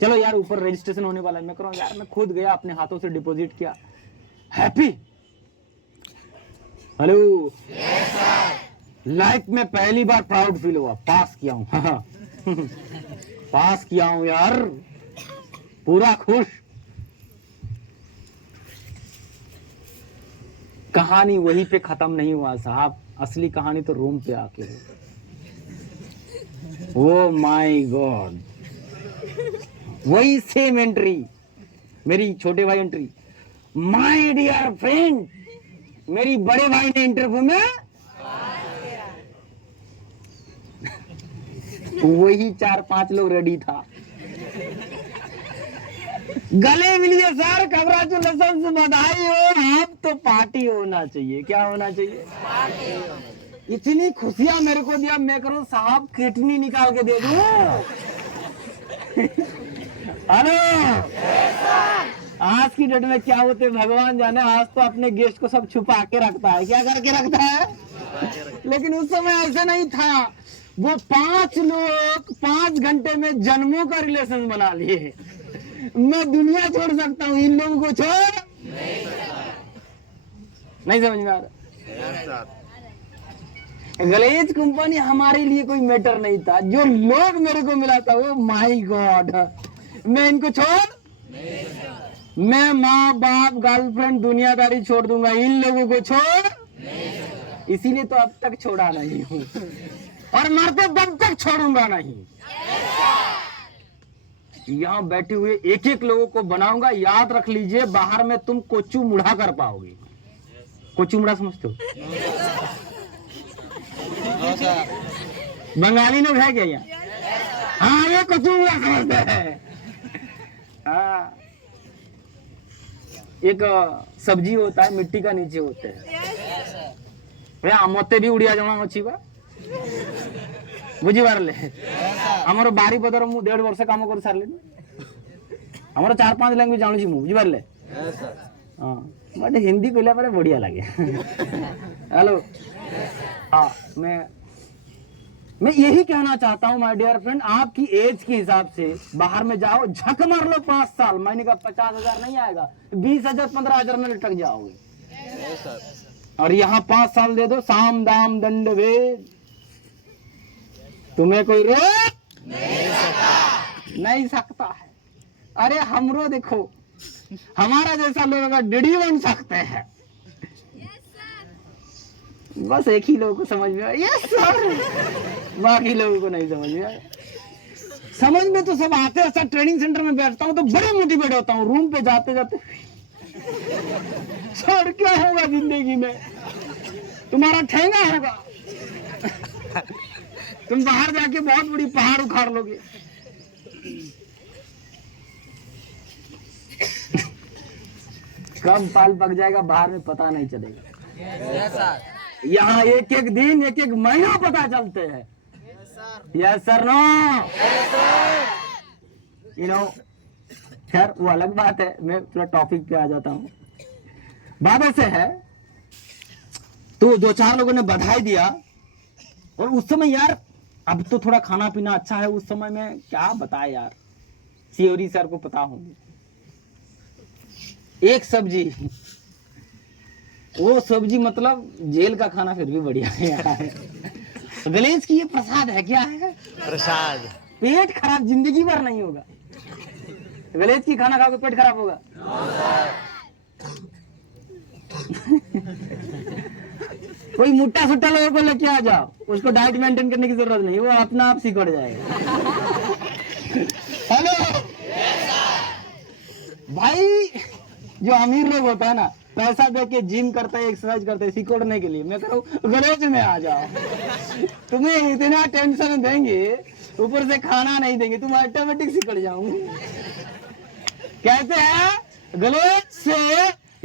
चलो यार ऊपर रजिस्ट्रेशन होने वाला है, मैं कह रहा हूं यार मैं खुद गया, अपने हाथों से डिपॉजिट किया। हैप्पी। हेलो लाइफ में पहली बार प्राउड फील हुआ, पास किया हूं। पास किया हूं यार, पूरा खुश। कहानी वहीं पे खत्म नहीं हुआ साहब, असली कहानी तो रूम पे आके है। ओ माय गॉड, वही सेम एंट्री, मेरी छोटे भाई एंट्री, माय डियर फ्रेंड, मेरी बड़े भाई ने इंटरव्यू में वही 4-5 लोग रेडी था। गले मिलिए सर, कंग्रेचुलेशन, बधाई हो। अब तो पार्टी होना चाहिए। क्या होना चाहिए? इतनी खुशियां मेरे को दिया, मैं करूं साहब किडनी निकाल के दे दूं। हेलो आज की डेट में क्या होते भगवान जाने। आज तो अपने गेस्ट को सब छुपा के रखता है। क्या करके रखता है? लेकिन उस समय ऐसा नहीं था। वो 5 लोग 5 घंटे में जन्मों का रिलेशन बना लिए। मैं दुनिया छोड़ सकता हूँ, इन लोगों को छोड़ नहीं समझ में आ रहा। गलेज कंपनी हमारे लिए कोई मैटर नहीं था, जो लोग मेरे को मिला था वो माय गॉड। मैं इनको छोड़, मैं माँ बाप गर्लफ्रेंड दुनियादारी छोड़ दूंगा, इन लोगों को छोड़। इसीलिए तो अब तक छोड़ा नहीं हूँ और मरते दम तक छोड़ूंगा नहीं। यहाँ बैठे हुए एक एक लोगों को बनाऊंगा। याद रख लीजिए, बाहर में तुम कोचू मुड़ा कर पाओगे। कोचू मुड़ा समझते हो? बंगाली लोग है क्या यहाँ? हाँ ये कोचू मुड़ा समझते हैं। हाँ एक सब्जी होता है, मिट्टी का नीचे होते हैं। मते भी उड़िया जमा अच्छी बा बुझीपारे आमर बारी पदर मु 1.5 वर्ष काम कर सारे आमर 4-5 लैंग्वेज जानूँ मु बुझीपारे। हाँ बट हिंदी कहला पर बढ़िया लगे। हेलो हाँ मैं यही कहना चाहता हूँ माय डियर फ्रेंड, आपकी एज के हिसाब से बाहर में जाओ, झक मार लो 5 साल, महीने का 50,000 नहीं आएगा, 20,000 15,000 में लटक जाओगे। और यहाँ 5 साल दे दो, साम दाम दंड भेद, तुम्हें कोई रोक नहीं सकता है। अरे हमरो देखो, हमारा जैसा लोग अगर डिडी बन सकते हैं, बस एक ही लोगों को समझ में आया, यस सर, बाकी लोगों को नहीं समझ में आया। समझ में तो सब आते हैं। सर ट्रेनिंग सेंटर में बैठता हूँ तो बड़े मोटिवेट होता हूँ, रूम पे जाते जाते सर क्या होगा जिंदगी में, तुम्हारा ठेंगा होगा, तुम बाहर जाके बहुत बड़ी पहाड़ उखाड़ लोगे। कब पाल पक जाएगा बाहर में पता नहीं चलेगा। यहाँ एक एक दिन एक एक महीना पता चलते हैं। Yes sir no, you know. खैर वो अलग बात है, मैं थोड़ा टॉपिक पे आ जाता हूँ। बात ऐसे है, तो दो चार लोगों ने बधाई दिया, और उस समय यार अब तो थोड़ा खाना पीना अच्छा है, उस समय में क्या बताए यार, सियोरी सर को पता होंगे, एक सब्जी, वो सब्जी मतलब जेल का खाना फिर भी बढ़िया है यार। गणेश की ये प्रसाद है, क्या है प्रसाद, पेट खराब जिंदगी भर नहीं होगा। गणेश की खाना खाओगे पेट खराब होगा? कोई मुट्टा सुट्टा लोगों को लेके आ जाओ, उसको डाइट मेंटेन करने की जरूरत नहीं, वो अपना आप सिकुड़ जाएगा। हेलो भाई, जो अमीर लोग होता है ना, पैसा दे के जिम करता है, एक्सरसाइज करता है सिकुड़ने के लिए, मैं कह रहा हूँ गणेश में आ जाओ। तुम्हें इतना टेंशन देंगे, ऊपर से खाना नहीं देंगे, तुम ऑटोमेटिक सिकुड़ जाओगे। कहते हैं गणेश से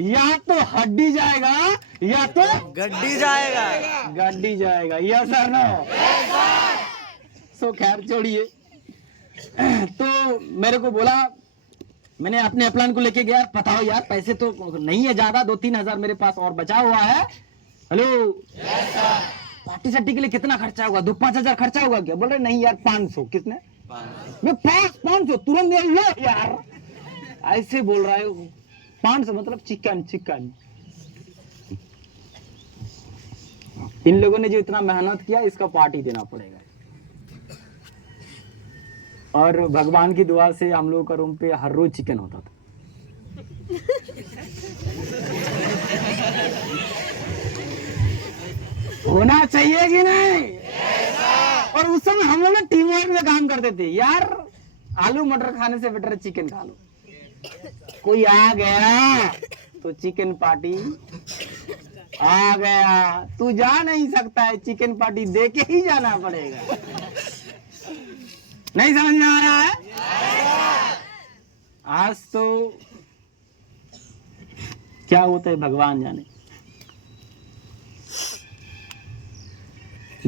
या तो हड्डी जाएगा या तो गड्डी जाएगा। गड्डी जाएगा, यस सर नो। सो खैर छोड़िए। तो मेरे को बोला, मैंने अपने प्लान को लेके गया, बताओ यार पैसे तो नहीं है ज्यादा, 2-3 हजार मेरे पास और बचा हुआ है। हेलो पार्टी सट्टी के लिए कितना खर्चा होगा? 2-5 हजार खर्चा होगा क्या? बोल रहे नहीं यार 500। किसने? मैं 500 तुरंत दे लो यार, ऐसे बोल रहा है। 500 मतलब चिकन। इन लोगों ने जो इतना मेहनत किया, इसका पार्टी देना पड़ेगा। और भगवान की दुआ से हम लोगों का रूम पे हर रोज चिकन होता था। होना चाहिए कि नहीं? और उस समय हम लोग ना टीम वर्क में काम करते थे यार। आलू मटर खाने से बेटर चिकन खा लो। कोई आ गया तो चिकन पार्टी आ गया, तू जा नहीं सकता है, चिकन पार्टी दे के ही जाना पड़ेगा। नहीं समझ में आ रहा है? आज तो क्या होता है भगवान जाने।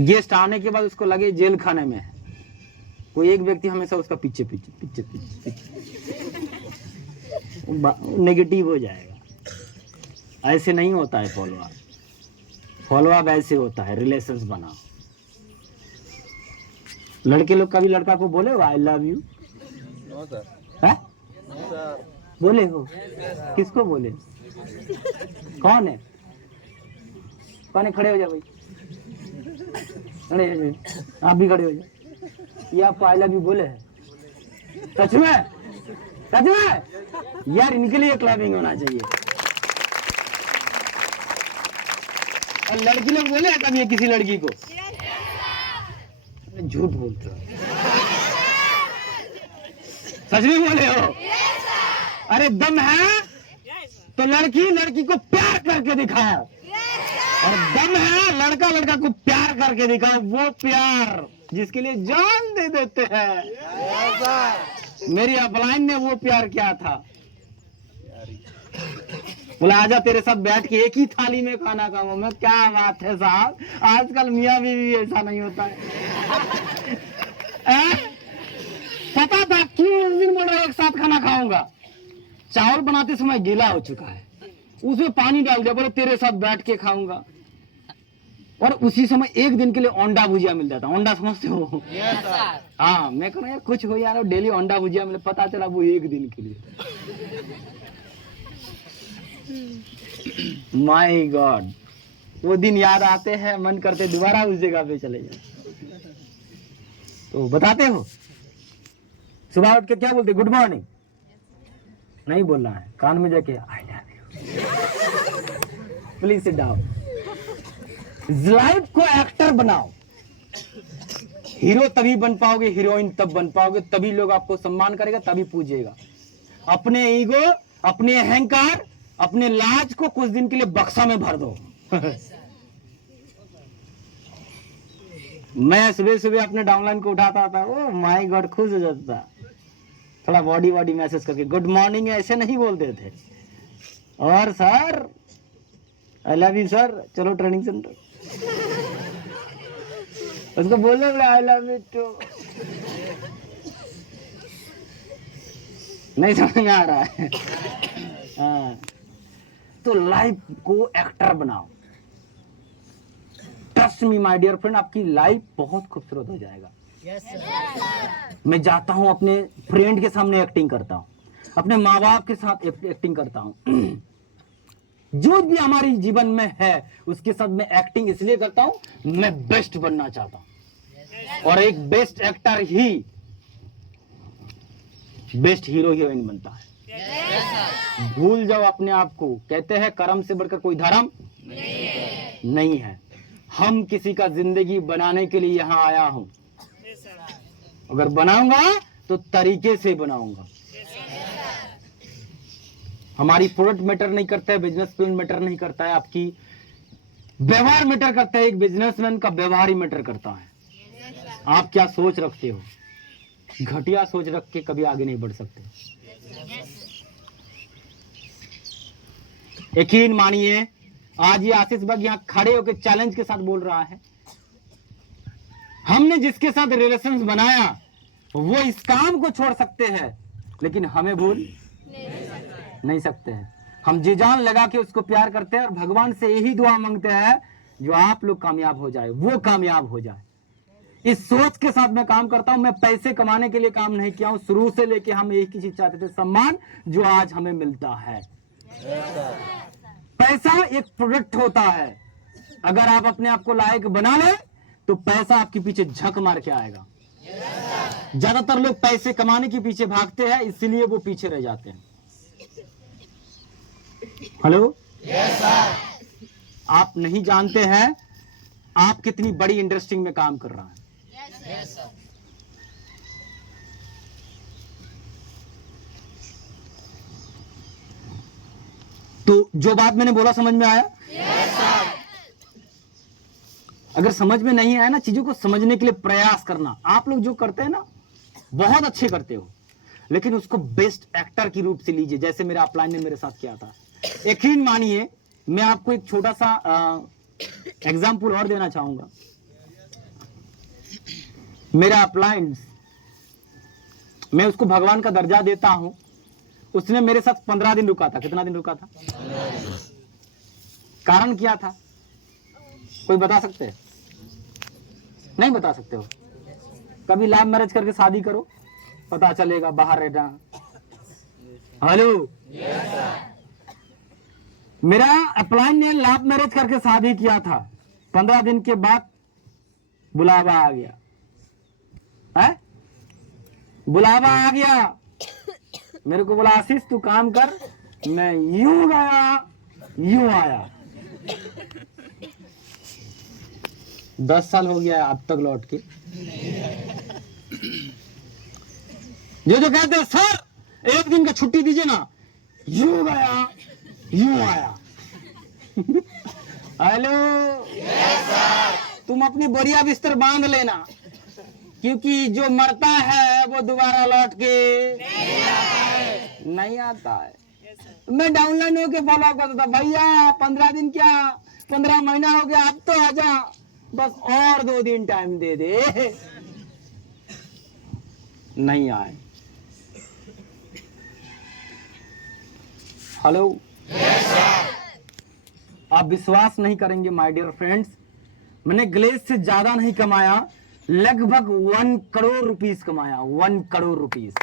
गेस्ट आने के बाद उसको लगे जेल खाने में है, कोई एक व्यक्ति हमेशा उसका पीछे नेगेटिव हो जाएगा। ऐसे नहीं होता है फॉलोअप ऐसे होता है, रिलेशंस बनाओ। लड़के लोग कभी लड़का को बोले हो I love you? No sir. बोले हो? किसको बोले? कौन है? खड़े हो जाओ भाई, खड़े हो जाओ, आप भी खड़े हो जाओ। ये आपको आई लव यू बोले हैं? सच में यार, इनके लिए क्लैपिंग होना चाहिए। और लड़की लोग बोले कभी ये किसी लड़की को? झूठ बोलते हो, सच में बोले हो? अरे दम है तो लड़की को प्यार करके दिखाओ, और दम है लड़का को प्यार करके दिखाओ। वो प्यार जिसके लिए जान दे देते हैं। मेरी अपलाइन ने वो प्यार क्या था, बोला आजा तेरे साथ बैठ के एक ही थाली में खाना खाऊंगा। मैं क्या बात है साहब, आजकल मियाँ बीवी ऐसा नहीं होता है। पता था क्यों उस दिन बोल रहा एक साथ खाना खाऊंगा? चावल बनाते समय गीला हो चुका है, उसमें पानी डाल दिया, बोले तेरे साथ बैठ के खाऊंगा। और उसी समय एक दिन के लिए अंडा भुजिया मिल जाता। अंडा समझते हो? हाँ, मैं कहूँ यार कुछ हो यार, डेली अंडा भुजिया मिले। पता चला वो एक दिन के लिए। माय गॉड, वो दिन याद आते हैं, मन करते दोबारा उस जगह पे चले जाए। तो बताते हो सुबह उठ के क्या बोलते? गुड मॉर्निंग नहीं बोलना है, कान में जाके आई love you. Please sit down. Life को एक्टर बनाओ। हीरो तभी बन पाओगे, हीरोइन तब बन पाओगे, तभी लोग आपको सम्मान करेगा, तभी पूजेगा। अपने ईगो, अपने अहंकार, अपने लाज को कुछ दिन के लिए बक्सा में भर दो। मैं सुबह सुबह अपने डाउनलाइन को उठाता था, ओ माय गॉड, खुश हो जाता था। थोड़ा बॉडी मैसेज करके गुड मॉर्निंग ऐसे नहीं बोलते थे। और sir I love you sir, चलो ट्रेनिंग सेंटर। उसको बोलने बोले आई लव यू टू। नहीं समझ में आ रहा है। हाँ, तो लाइफ को एक्टर बनाओ। Trust me my dear friend, आपकी लाइफ बहुत खूबसूरत हो जाएगा। मैं जाता हूं अपने फ्रेंड के सामने एक्टिंग करता हूं, अपने माँ बाप के साथ एक्टिंग करता हूं। जो भी हमारी जीवन में है उसके साथ मैं एक्टिंग इसलिए करता हूं, मैं बेस्ट बनना चाहता हूं। और एक बेस्ट एक्टर ही बेस्ट हीरो हीरोइन बनता है। भूल जाओ अपने आप को। कहते हैं कर्म से बढ़कर कोई धर्म नहीं है। हम किसी का जिंदगी बनाने के लिए यहां आया हूं। अगर बनाऊंगा तो तरीके से बनाऊंगा। हमारी प्रोडक्ट मैटर नहीं करता है, बिजनेस प्लान मैटर नहीं करता है, आपकी व्यवहार मैटर करता है। एक बिजनेसमैन का व्यवहार ही मैटर करता है। आप क्या सोच रखते हो? घटिया सोच रख के कभी आगे नहीं बढ़ सकते। यकीन मानिए, आज ये आशीष बग यहाँ खड़े होकर चैलेंज के साथ बोल रहा है। हमने जिसके साथ रिलेशंस बनाया वो इस काम को छोड़ सकते हैं, लेकिन हमें भूल नहीं सकते हैं। हम जी जान लगा के उसको प्यार करते हैं और भगवान से यही दुआ मांगते हैं जो आप लोग कामयाब हो जाए, वो कामयाब हो जाए। इस सोच के साथ मैं काम करता हूं। मैं पैसे कमाने के लिए काम नहीं किया हूं। शुरू से लेके हम एक ही चीज चाहते थे, सम्मान, जो आज हमें मिलता है। पैसा एक प्रोडक्ट होता है। अगर आप अपने आप को लायक बना ले तो पैसा आपके पीछे झक मार के आएगा। ज्यादातर लोग पैसे कमाने के पीछे भागते हैं, इसलिए वो पीछे रह जाते हैं। हेलो, आप नहीं जानते हैं आप कितनी बड़ी इंडस्ट्री में काम कर रहा है। तो जो बात मैंने बोला समझ में आया? अगर समझ में नहीं आया ना, चीजों को समझने के लिए प्रयास करना। आप लोग जो करते हैं ना बहुत अच्छे करते हो, लेकिन उसको बेस्ट एक्टर की रूप से लीजिए, जैसे मेरा अपलाइन ने मेरे साथ किया था। यकीन मानिए, मैं आपको एक छोटा सा एग्जाम्पल और देना चाहूंगा। मेरा अपलाइन, मैं उसको भगवान का दर्जा देता हूं। उसने मेरे साथ 15 दिन रुका था। कितना दिन रुका था? कारण क्या था? कोई बता सकते हैं? नहीं बता सकते हो? कभी लव मैरिज करके शादी करो, पता चलेगा बाहर रहना। हेलो, मेरा अपलाइन ने लव मैरिज करके शादी किया था। 15 दिन के बाद बुलावा आ गया है? बुलावा आ गया। मेरे को बोला आशीष तू काम कर। मैं यूं गया यूं आया। 10 साल हो गया अब तक लौट के। जो कहते हैं सर एक दिन का छुट्टी दीजिए ना, यूं गया यूं आया। हेलो, तुम अपनी बोरिया बिस्तर बांध लेना, क्योंकि जो मरता है वो दोबारा लौट के नहीं आता है। मैं डाउनलाइन होके फॉलो करता था, भैया 15 दिन क्या 15 महीना हो गया, अब तो आजा, बस और 2 दिन टाइम दे दे। नहीं आए। हेलो, आप विश्वास नहीं करेंगे माय डियर फ्रेंड्स, मैंने ग्लेस से ज्यादा नहीं कमाया, लगभग 1 करोड़ रुपीस कमाया। 1 करोड़ रुपीस।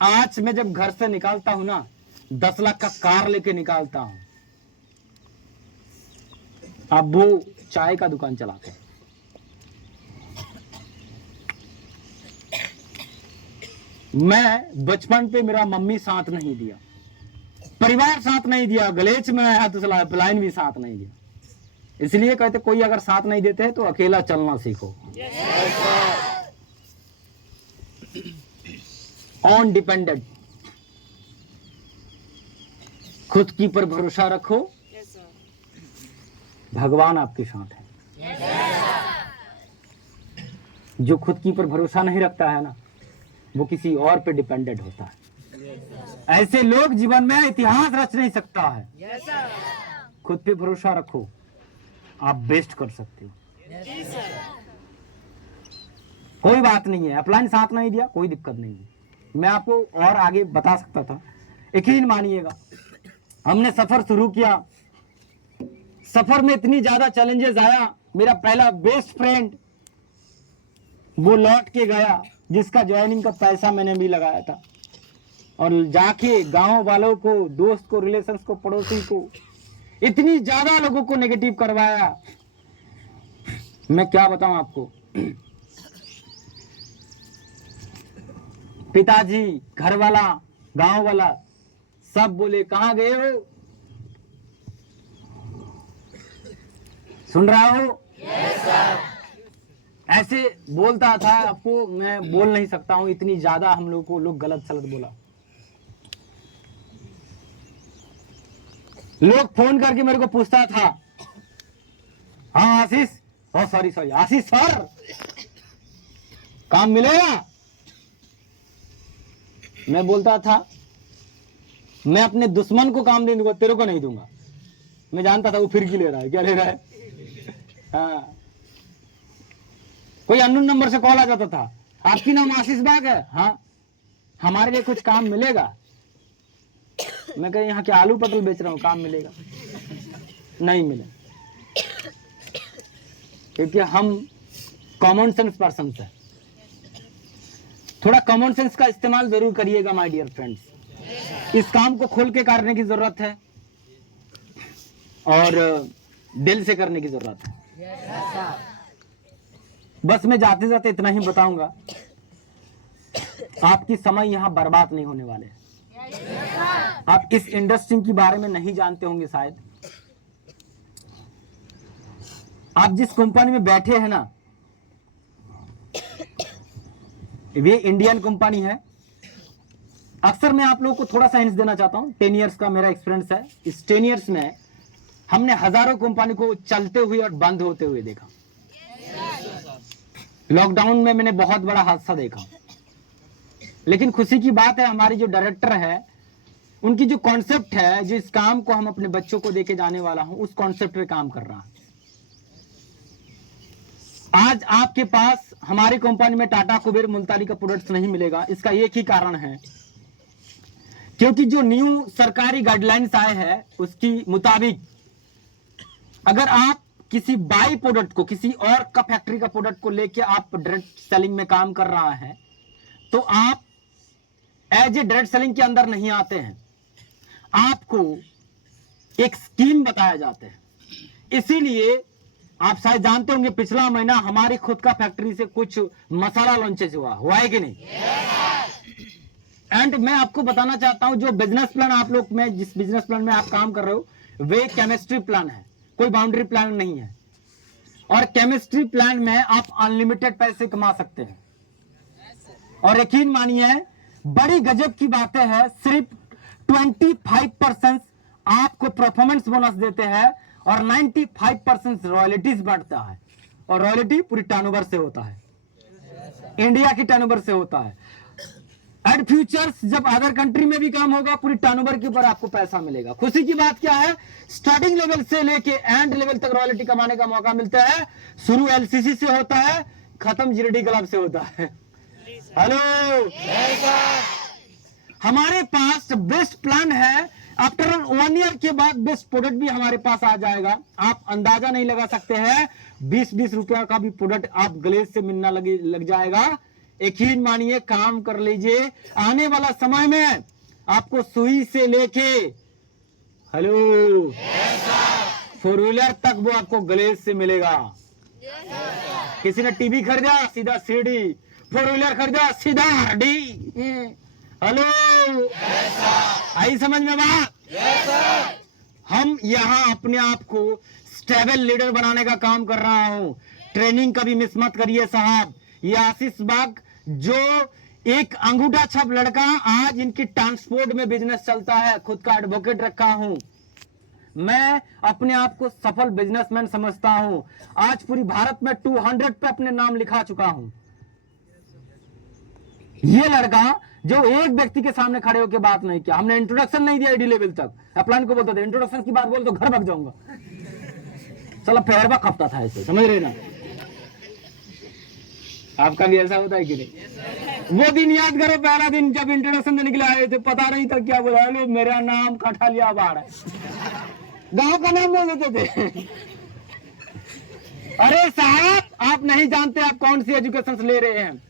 आज मैं जब घर से निकालता हूं ना, 10 लाख का कार लेके निकालता हूं। अब वो चाय का दुकान चलाते हैं। मैं बचपन पे मेरा मम्मी साथ नहीं दिया, परिवार साथ नहीं दिया, गलेच में आया तो चला प्लाइन भी साथ नहीं दिया। इसलिए कहते कोई अगर साथ नहीं देते तो अकेला चलना सीखो। ऑन डिपेंडेंट, खुद की पर भरोसा रखो। भगवान आपके साथ है। जो खुद की पर भरोसा नहीं रखता है ना, वो किसी और पे डिपेंडेंट होता है। ऐसे लोग जीवन में इतिहास रच नहीं सकता है। खुद पे भरोसा रखो, आप बेस्ट कर सकते हो। कोई बात नहीं है, अपलाइन साथ नहीं दिया कोई दिक्कत नहीं है, मैं आपको और आगे बता सकता था। यकीन मानिएगा, हमने सफर शुरू किया, सफर में इतनी ज्यादा चैलेंजेस आया। मेरा पहला बेस्ट फ्रेंड वो लौट के गया, जिसका ज्वाइनिंग का पैसा मैंने भी लगाया था, और जाके गांव वालों को, दोस्त को, रिलेशंस को, पड़ोसी को, इतनी ज्यादा लोगों को नेगेटिव करवाया, मैं क्या बताऊं आपको। पिताजी, घर वाला, गांव वाला सब बोले कहां गए हो, सुन रहा हो? ऐसे बोलता था, आपको मैं बोल नहीं सकता हूं, इतनी ज्यादा हम लोग को लोग गलत सलत बोला। लोग फोन करके मेरे को पूछता था, हाँ आशीष, ओ सॉरी आशीष सर, काम मिलेगा? मैं बोलता था मैं अपने दुश्मन को काम नहीं दूंगा, तेरे को नहीं दूंगा। मैं जानता था वो फिर ले रहा है, क्या ले रहा है। हाँ, कोई अननोन नंबर से कॉल आ जाता था, आपकी नाम आशीष बाग है? हाँ, हमारे लिए कुछ काम मिलेगा? मैं कह यहाँ के आलू पटल बेच रहा हूँ, काम मिलेगा? नहीं मिले, क्योंकि हम कॉमन सेंस पर्सन है। थोड़ा कॉमन सेंस का इस्तेमाल जरूर करिएगा माय डियर फ्रेंड्स। इस काम को खोल के करने की जरूरत है और दिल से करने की जरूरत है। बस मैं जाते जाते इतना ही बताऊंगा, आपकी समय यहां बर्बाद नहीं होने वाले। आप इस इंडस्ट्री के बारे में नहीं जानते होंगे शायद। आप जिस कंपनी में बैठे हैं ना, ये इंडियन कंपनी है। अक्सर मैं आप लोगों को थोड़ा सा हिंट देना चाहता हूं। 10 इयर्स का मेरा एक्सपीरियंस है। इस 10 इयर्स में हमने हजारों कंपनी को चलते हुए और बंद होते हुए देखा। लॉकडाउन में मैंने बहुत बड़ा हादसा देखा, लेकिन खुशी की बात है हमारी जो डायरेक्टर है, उनकी जो कॉन्सेप्ट है, जिस काम को हम अपने बच्चों को देके जाने वाला हूं, उस कॉन्सेप्ट पे काम कर रहा है। आज आपके पास हमारी कंपनी में टाटा, कुबेर, मुल्तानी का प्रोडक्ट्स नहीं मिलेगा। इसका एक ही कारण है, क्योंकि जो न्यू सरकारी गाइडलाइंस आए हैं उसकी मुताबिक अगर आप किसी बाई प्रोडक्ट को, किसी और का फैक्ट्री का प्रोडक्ट को लेके आप डायरेक्ट सेलिंग में काम कर रहा है, तो आप एज ए डायरेक्ट सेलिंग के अंदर नहीं आते हैं। आपको एक स्कीम बताया जाता है। इसीलिए आप शायद जानते होंगे, पिछला महीना हमारी खुद का फैक्ट्री से कुछ मसाला लॉन्चेज हुआ है कि नहीं? एंड मैं आपको बताना चाहता हूं, जो बिजनेस प्लान आप लोग में, जिस बिजनेस प्लान में आप काम कर रहे हो, वे केमिस्ट्री प्लान है, कोई बाउंड्री प्लान नहीं है। और केमिस्ट्री प्लान में आप अनलिमिटेड पैसे कमा सकते हैं। और यकीन मानिए, बड़ी गजब की बातें हैं, सिर्फ 25% आपको परफॉर्मेंस बोनस देते हैं और 95% रॉयल्टीज बढ़ता है। और रॉयल्टी पूरी टर्नओवर से होता है, इंडिया की टर्नओवर से होता है। एड फ्यूचर्स जब अदर कंट्री में भी काम होगा, पूरी टर्नओवर के ऊपर आपको पैसा मिलेगा। खुशी की बात क्या है, स्टार्टिंग लेवल से लेके एंड लेवल तक रॉयल्टी कमाने का मौका मिलता है। शुरू एलसीसी से होता है, खत्म जीडी क्लब से होता है। हेलो, हमारे पास बेस्ट प्लान है। आफ्टर 1 ईयर के बाद बेस्ट प्रोडक्ट भी हमारे पास आ जाएगा। आप अंदाजा नहीं लगा सकते हैं, 20-20 रुपया का भी प्रोडक्ट आप गले से मिलना लग जाएगा। यकीन मानिए, काम कर लीजिए। आने वाला समय में आपको सुई से लेके हेलो 4 व्हीलर तक वो आपको गले से मिलेगा। किसी ने टीवी खरीदा, सीधा सीडी, 4 व्हीलर खरीदा, सीधा हड्डी। हेलो, आई समझ में बात? हम यहाँ अपने आप को स्टेबल लीडर बनाने का काम कर रहा हूं। ट्रेनिंग कभी मिस मत करिए साहब। ये आशीष बाग, जो एक अंगूठा छाप लड़का, आज इनकी ट्रांसपोर्ट में बिजनेस चलता है, खुद का एडवोकेट रखा हूं। मैं अपने आप को सफल बिजनेसमैन समझता हूं। आज पूरी भारत में 200 पे अपने नाम लिखा चुका हूं। ये लड़का जो एक व्यक्ति के सामने खड़े होकर बात नहीं किया, हमने इंट्रोडक्शन नहीं दिया ईडी लेवल तक। अपलाइन को बोलता था इंट्रोडक्शन की बात बोल तो घर भाग जाऊंगा, चला पैरवा खपता था ऐसे, समझ रहे ना। आपका भी ऐसा होता है कि नहीं? वो दिन याद करो, पहला दिन जब इंट्रोडक्शन देने के लिए आए थे, पता नहीं था क्या बोला। लो मेरा नाम कठालिया बाड़ है, गांव का नाम बोल देते थे। अरे साहब आप नहीं जानते आप कौन सी एजुकेशन ले रहे हैं।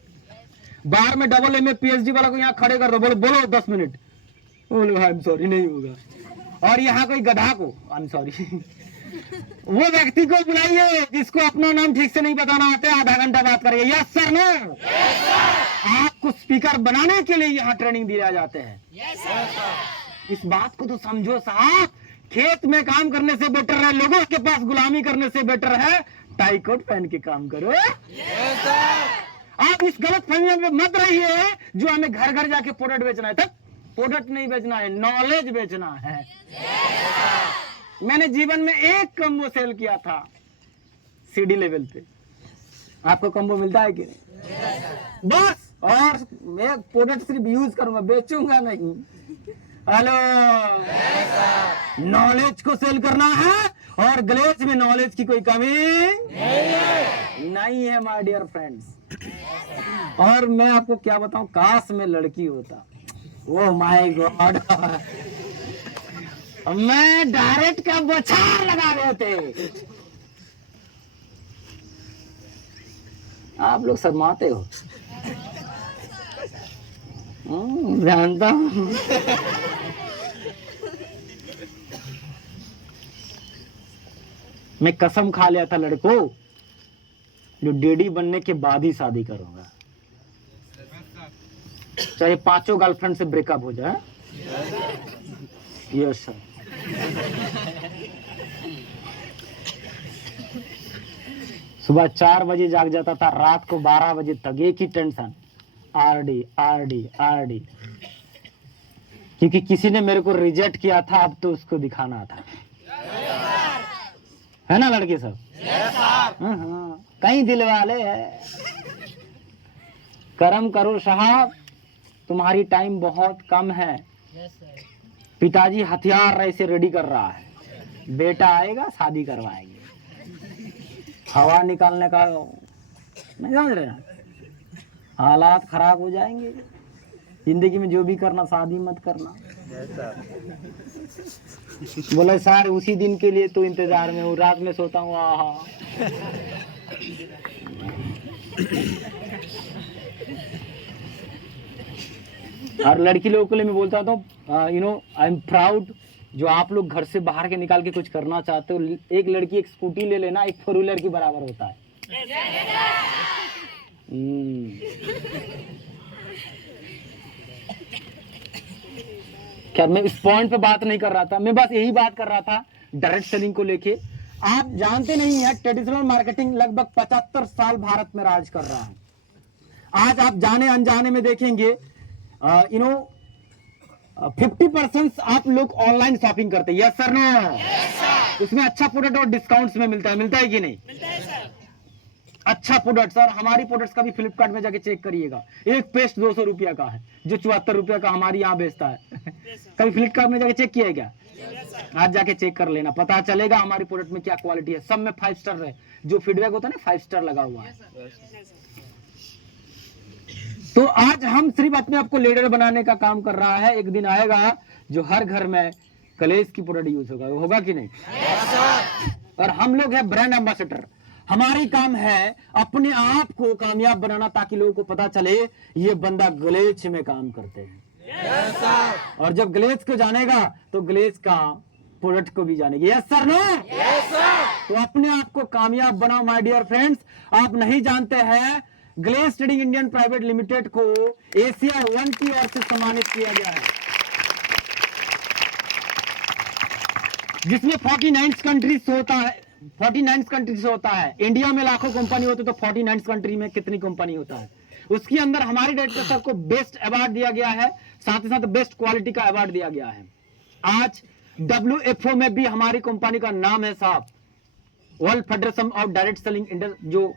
बाहर में डबल एमए पीएचडी वाला को यहाँ खड़े कर दो, बोलो बोलो 10 मिनट, बोलो आई एम सॉरी नहीं होगा। और यहाँ कोई गधा को आई एम सॉरी, वो व्यक्ति को बुलाइए जिसको अपना नाम ठीक से नहीं बताना आता है, आधा घंटा बात करिए। यस सर नो, आपको स्पीकर बनाने के लिए यहाँ ट्रेनिंग दिया जाते हैं। इस बात को तो समझो साहब, खेत में काम करने से बेटर है, लोगों के पास गुलामी करने से बेटर है टाई कोट पहन के काम करो। आप इस गलत फहमी में मत रहिए जो हमें घर घर जाके प्रोडक्ट बेचना है। तक प्रोडक्ट नहीं बेचना है, नॉलेज बेचना है। मैंने जीवन में एक कम्बो सेल किया था सीडी लेवल पे। आपको कम्बो मिलता है कि नहीं? बस, और मैं प्रोडक्ट सिर्फ यूज करूंगा, बेचूंगा नहीं। हेलो, नॉलेज को सेल करना है और ग्लेज में नॉलेज की कोई कमी नहीं है माय डियर फ्रेंड्स। और मैं आपको क्या बताऊं, काश में लड़की होता, ओह माय गॉड, मैं डायरेक्ट का बछार लगा देते। आप लोग शर्माते हो, जानता हूं। मैं कसम खा लिया था लड़को, जो डैडी बनने के बाद ही शादी करूंगा, चाहे 5 गर्लफ्रेंड से ब्रेकअप हो जाए। Yes sir. सुबह 4 बजे जाग जाता था, रात को 12 बजे तक एक ही टेंशन, आरडी आरडी आरडी, क्योंकि किसी ने मेरे को रिजेक्ट किया था, अब तो उसको दिखाना था। है ना लड़के सब? हाँ, कई दिल वाले हैं। कर्म करो साहब, तुम्हारी टाइम बहुत कम है। पिताजी हथियार ऐसे रेडी कर रहा है, बेटा आएगा शादी करवाएंगे, हवा निकालने का नहीं समझ रहे ना, हालात खराब हो जाएंगे। जिंदगी में जो भी करना शादी मत करना। बोले सर उसी दिन के लिए तो इंतजार में हूँ, रात में सोता हूँ। आहा, और लड़की लोगों के लिए मैं बोलता हूँ, you know I am proud, जो आप लोग घर से बाहर के निकाल के कुछ करना चाहते हो। एक लड़की एक स्कूटी ले लेना, एक 4 व्हीलर की बराबर होता है। क्या मैं इस पॉइंट पे बात नहीं कर रहा था, मैं बस यही बात कर रहा था डायरेक्ट सेलिंग को लेके। आप जानते नहीं है, ट्रेडिशनल मार्केटिंग लगभग 75 साल भारत में राज कर रहा है। आज आप जाने अनजाने में देखेंगे, यू नो 50% आप लोग ऑनलाइन शॉपिंग करते हैं। Yes sir no? उसमें अच्छा प्रोडक्ट और डिस्काउंट्स में मिलता है कि नहीं? मिलता है सर। अच्छा प्रोडक्ट सर, हमारी प्रोडक्ट्स का भी फ्लिपकार्ट में जाके चेक करिएगा। एक पेस्ट 200 रुपया का है, जो 74 रुपया का हमारी यहाँ बेचता है। कभी फ्लिपकार्ट में जाके चेक किया है क्या? आज जाके चेक कर लेना, पता चलेगा हमारी प्रोडक्ट में क्या क्वालिटी है। सब में 5 स्टार है, जो फीडबैक होता है ना 5 स्टार लगा हुआ है। तो आज हम सिर्फ अपने आप को लीडर बनाने का काम कर रहा है। एक दिन आएगा जो हर घर में कलेज की प्रोडक्ट यूज होगा, वो होगा कि नहीं? और हम लोग हैं ब्रांड एम्बेसडर। हमारी काम है अपने आप को कामयाब बनाना, ताकि लोगों को पता चले ये बंदा ग्लेज में काम करते हैं। और जब ग्लेज को जानेगा तो ग्लेज का प्रोडक्ट को भी जानेगी। Yes sir no? Yes sir. तो अपने आप को कामयाब बनाओ माय डियर फ्रेंड्स। आप नहीं जानते हैं, Glaze Trading Indian Private Limited को एशिया 1 की ओर से सम्मानित किया गया है, जिसमें 49 कंट्रीज होता है। 49 कंट्रीज होता है। इंडिया में लाखों कंपनी होते तो 49 कंट्री में कितनी कंपनी होता है? उसके अंदर हमारे डायरेक्टर साहब को बेस्ट अवार्ड दिया गया है, साथ ही साथ बेस्ट क्वालिटी का अवार्ड दिया गया है। आज WFO में भी हमारी कंपनी का नाम है साहब। World federation of direct selling जो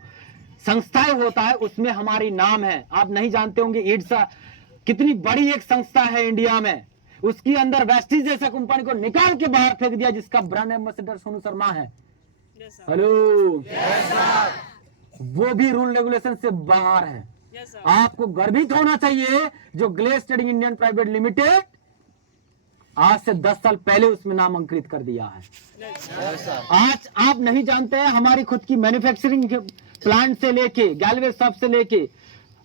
संस्थाएं होता है उसमें हमारी नाम है। आप नहीं जानते होंगे, इट्स कितनी बड़ी एक संस्था है इंडिया में, उसके अंदर वेस्टीज जैसा कंपनी को निकाल के बाहर फेंक दिया, जिसका ब्रांड एम्बेसडर सोनू शर्मा है। हेलो, वो भी रूल रेगुलेशन से बाहर है। आपको गर्वित होना चाहिए जो glace trading Indian Private limited आज से 10 साल पहले उसमें नाम अंकित कर दिया है। आज आप नहीं जानते हैं, हमारी खुद की मैन्युफैक्चरिंग प्लांट से लेके, गैलवे शॉप से लेके,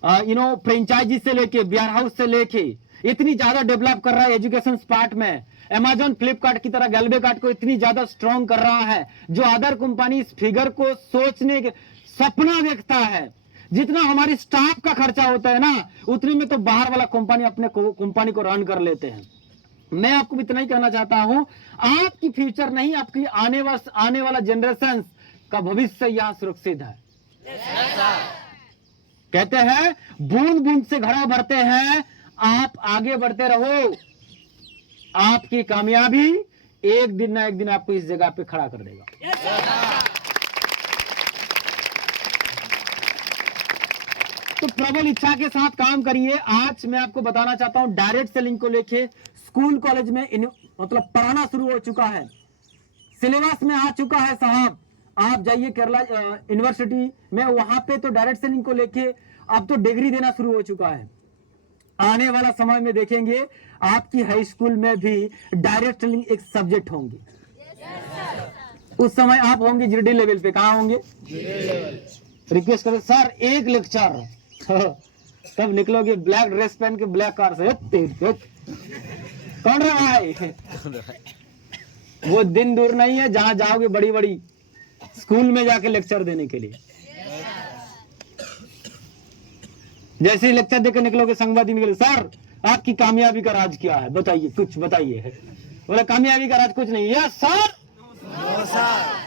फ्रेंचाइजी से लेके, वेयर हाउस से लेके, इतनी ज्यादा डेवलप कर रहा है एजुकेशन पार्ट में। अमेजॉन फ्लिपकार्ट की तरह गैलवे कार्ड को इतनी ज्यादा स्ट्रॉन्ग कर रहा है, जो अदर कंपनी इस फिगर को सोचने के सपना देखता है। जितना हमारी स्टाफ का खर्चा होता है ना, उतने में तो बाहर वाला कंपनी अपने कंपनी को रन कर लेते हैं। मैं आपको इतना ही कहना चाहता हूं, आपकी फ्यूचर नहीं, आपकी आने वाला जनरेशन का भविष्य यहां सुरक्षित है। कहते हैं बूंद बूंद से घड़ा भरते हैं, आप आगे बढ़ते रहो, आपकी कामयाबी एक दिन ना एक दिन आपको इस जगह पे खड़ा कर देगा। तो प्रबल इच्छा के साथ काम करिए। आज मैं आपको बताना चाहता हूं, डायरेक्ट सेलिंग को लेके स्कूल कॉलेज में मतलब पढ़ाना शुरू हो चुका है, सिलेबस में आ चुका है साहब। आप जाइए केरला यूनिवर्सिटी में, वहां पे तो डायरेक्ट सेलिंग को लेके अब तो डिग्री देना शुरू हो चुका है। आने वाला समय में देखेंगे आपकी हाई स्कूल में भी डायरेक्ट सेलिंग एक सब्जेक्ट होंगे। उस समय आप होंगे जीडी लेवल पे। कहां होंगे? रिक्वेस्ट करें सर एक लेक्चर, तब निकलोगे ब्लैक ड्रेस पहन के, ब्लैक कार से। कौन रहा है? वो दिन दूर नहीं है जहां जाओगे बड़ी बड़ी स्कूल में जाके लेक्चर देने के लिए। जैसे ही लेक्चर देकर निकलोगे, संगवादी निकले, सर आपकी कामयाबी का राज क्या है, बताइए, कुछ बताइए। बोले कामयाबी का राज कुछ नहीं है सर। No sir.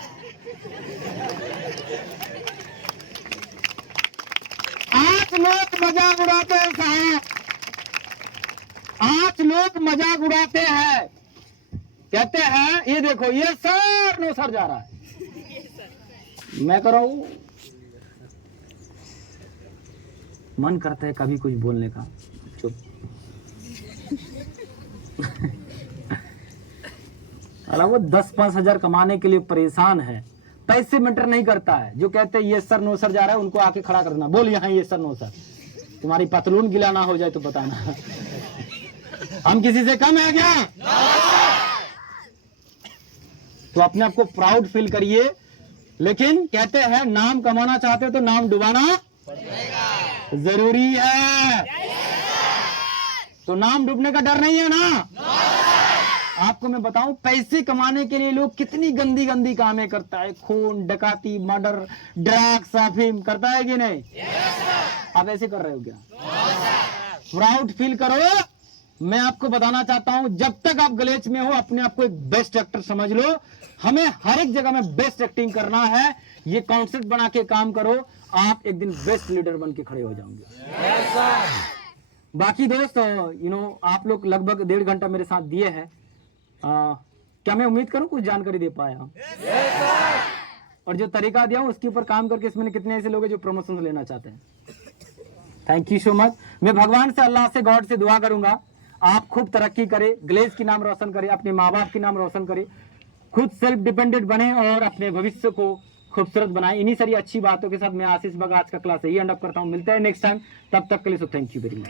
आज लोग मजाक उड़ाते हैं साहब, आज लोग मजाक उड़ाते हैं, कहते हैं ये देखो ये सर नो सर जा रहा है। मैं कर रहा हूं, मन करता है कभी कुछ बोलने का, चुप। अला वो 10-5 हजार कमाने के लिए परेशान है, पैसे मैटर नहीं करता है। जो कहते हैं ये सर नो सर जा रहा है, उनको आके खड़ा करना, बोल यहाँ ये सर नो सर। तुम्हारी पतलून गिला ना हो जाए तो बताना। हम किसी से कम है क्या? तो अपने आप को प्राउड फील करिए। लेकिन कहते हैं नाम कमाना चाहते हो तो नाम डुबाना जरूरी है। तो नाम डूबने का डर नहीं है ना? आपको मैं बताऊं, पैसे कमाने के लिए लोग कितनी गंदी गंदी कामें करता है, खून, डकाती, मर्डर, ड्रग्स, अफीम करता है कि नहीं? आप ऐसे कर रहे हो क्या? प्राउड फील करो। मैं आपको बताना चाहता हूं, जब तक आप गलेच में हो, अपने आप को एक बेस्ट एक्टर समझ लो। हमें हर एक जगह में बेस्ट एक्टिंग करना है। ये कॉन्सेप्ट बना के काम करो, आप एक दिन बेस्ट लीडर बन के खड़े हो जाओगे। बाकी दोस्त आप लोग लगभग 1.5 घंटा मेरे साथ दिए हैं। क्या मैं उम्मीद करूं कुछ जानकारी दे पाया? और जो तरीका दिया हूं उसके ऊपर काम करके इसमें कितने ऐसे लोग हैं जो प्रमोशन लेना चाहते हैं। Thank you so much. मैं भगवान से, अल्लाह से, गॉड से दुआ करूंगा आप खूब तरक्की करें, ग्लेज की नाम रोशन करें, अपने माँ बाप की नाम रोशन करें, खुद सेल्फ डिपेंडेंट बने और अपने भविष्य को खूबसूरत बनाएं। इन्हीं सारी अच्छी बातों के साथ मैं आशीष बग आज का क्लास यही एंड अप करता हूं। मिलते हैं नेक्स्ट टाइम, तब तक के लिए so thank you very much.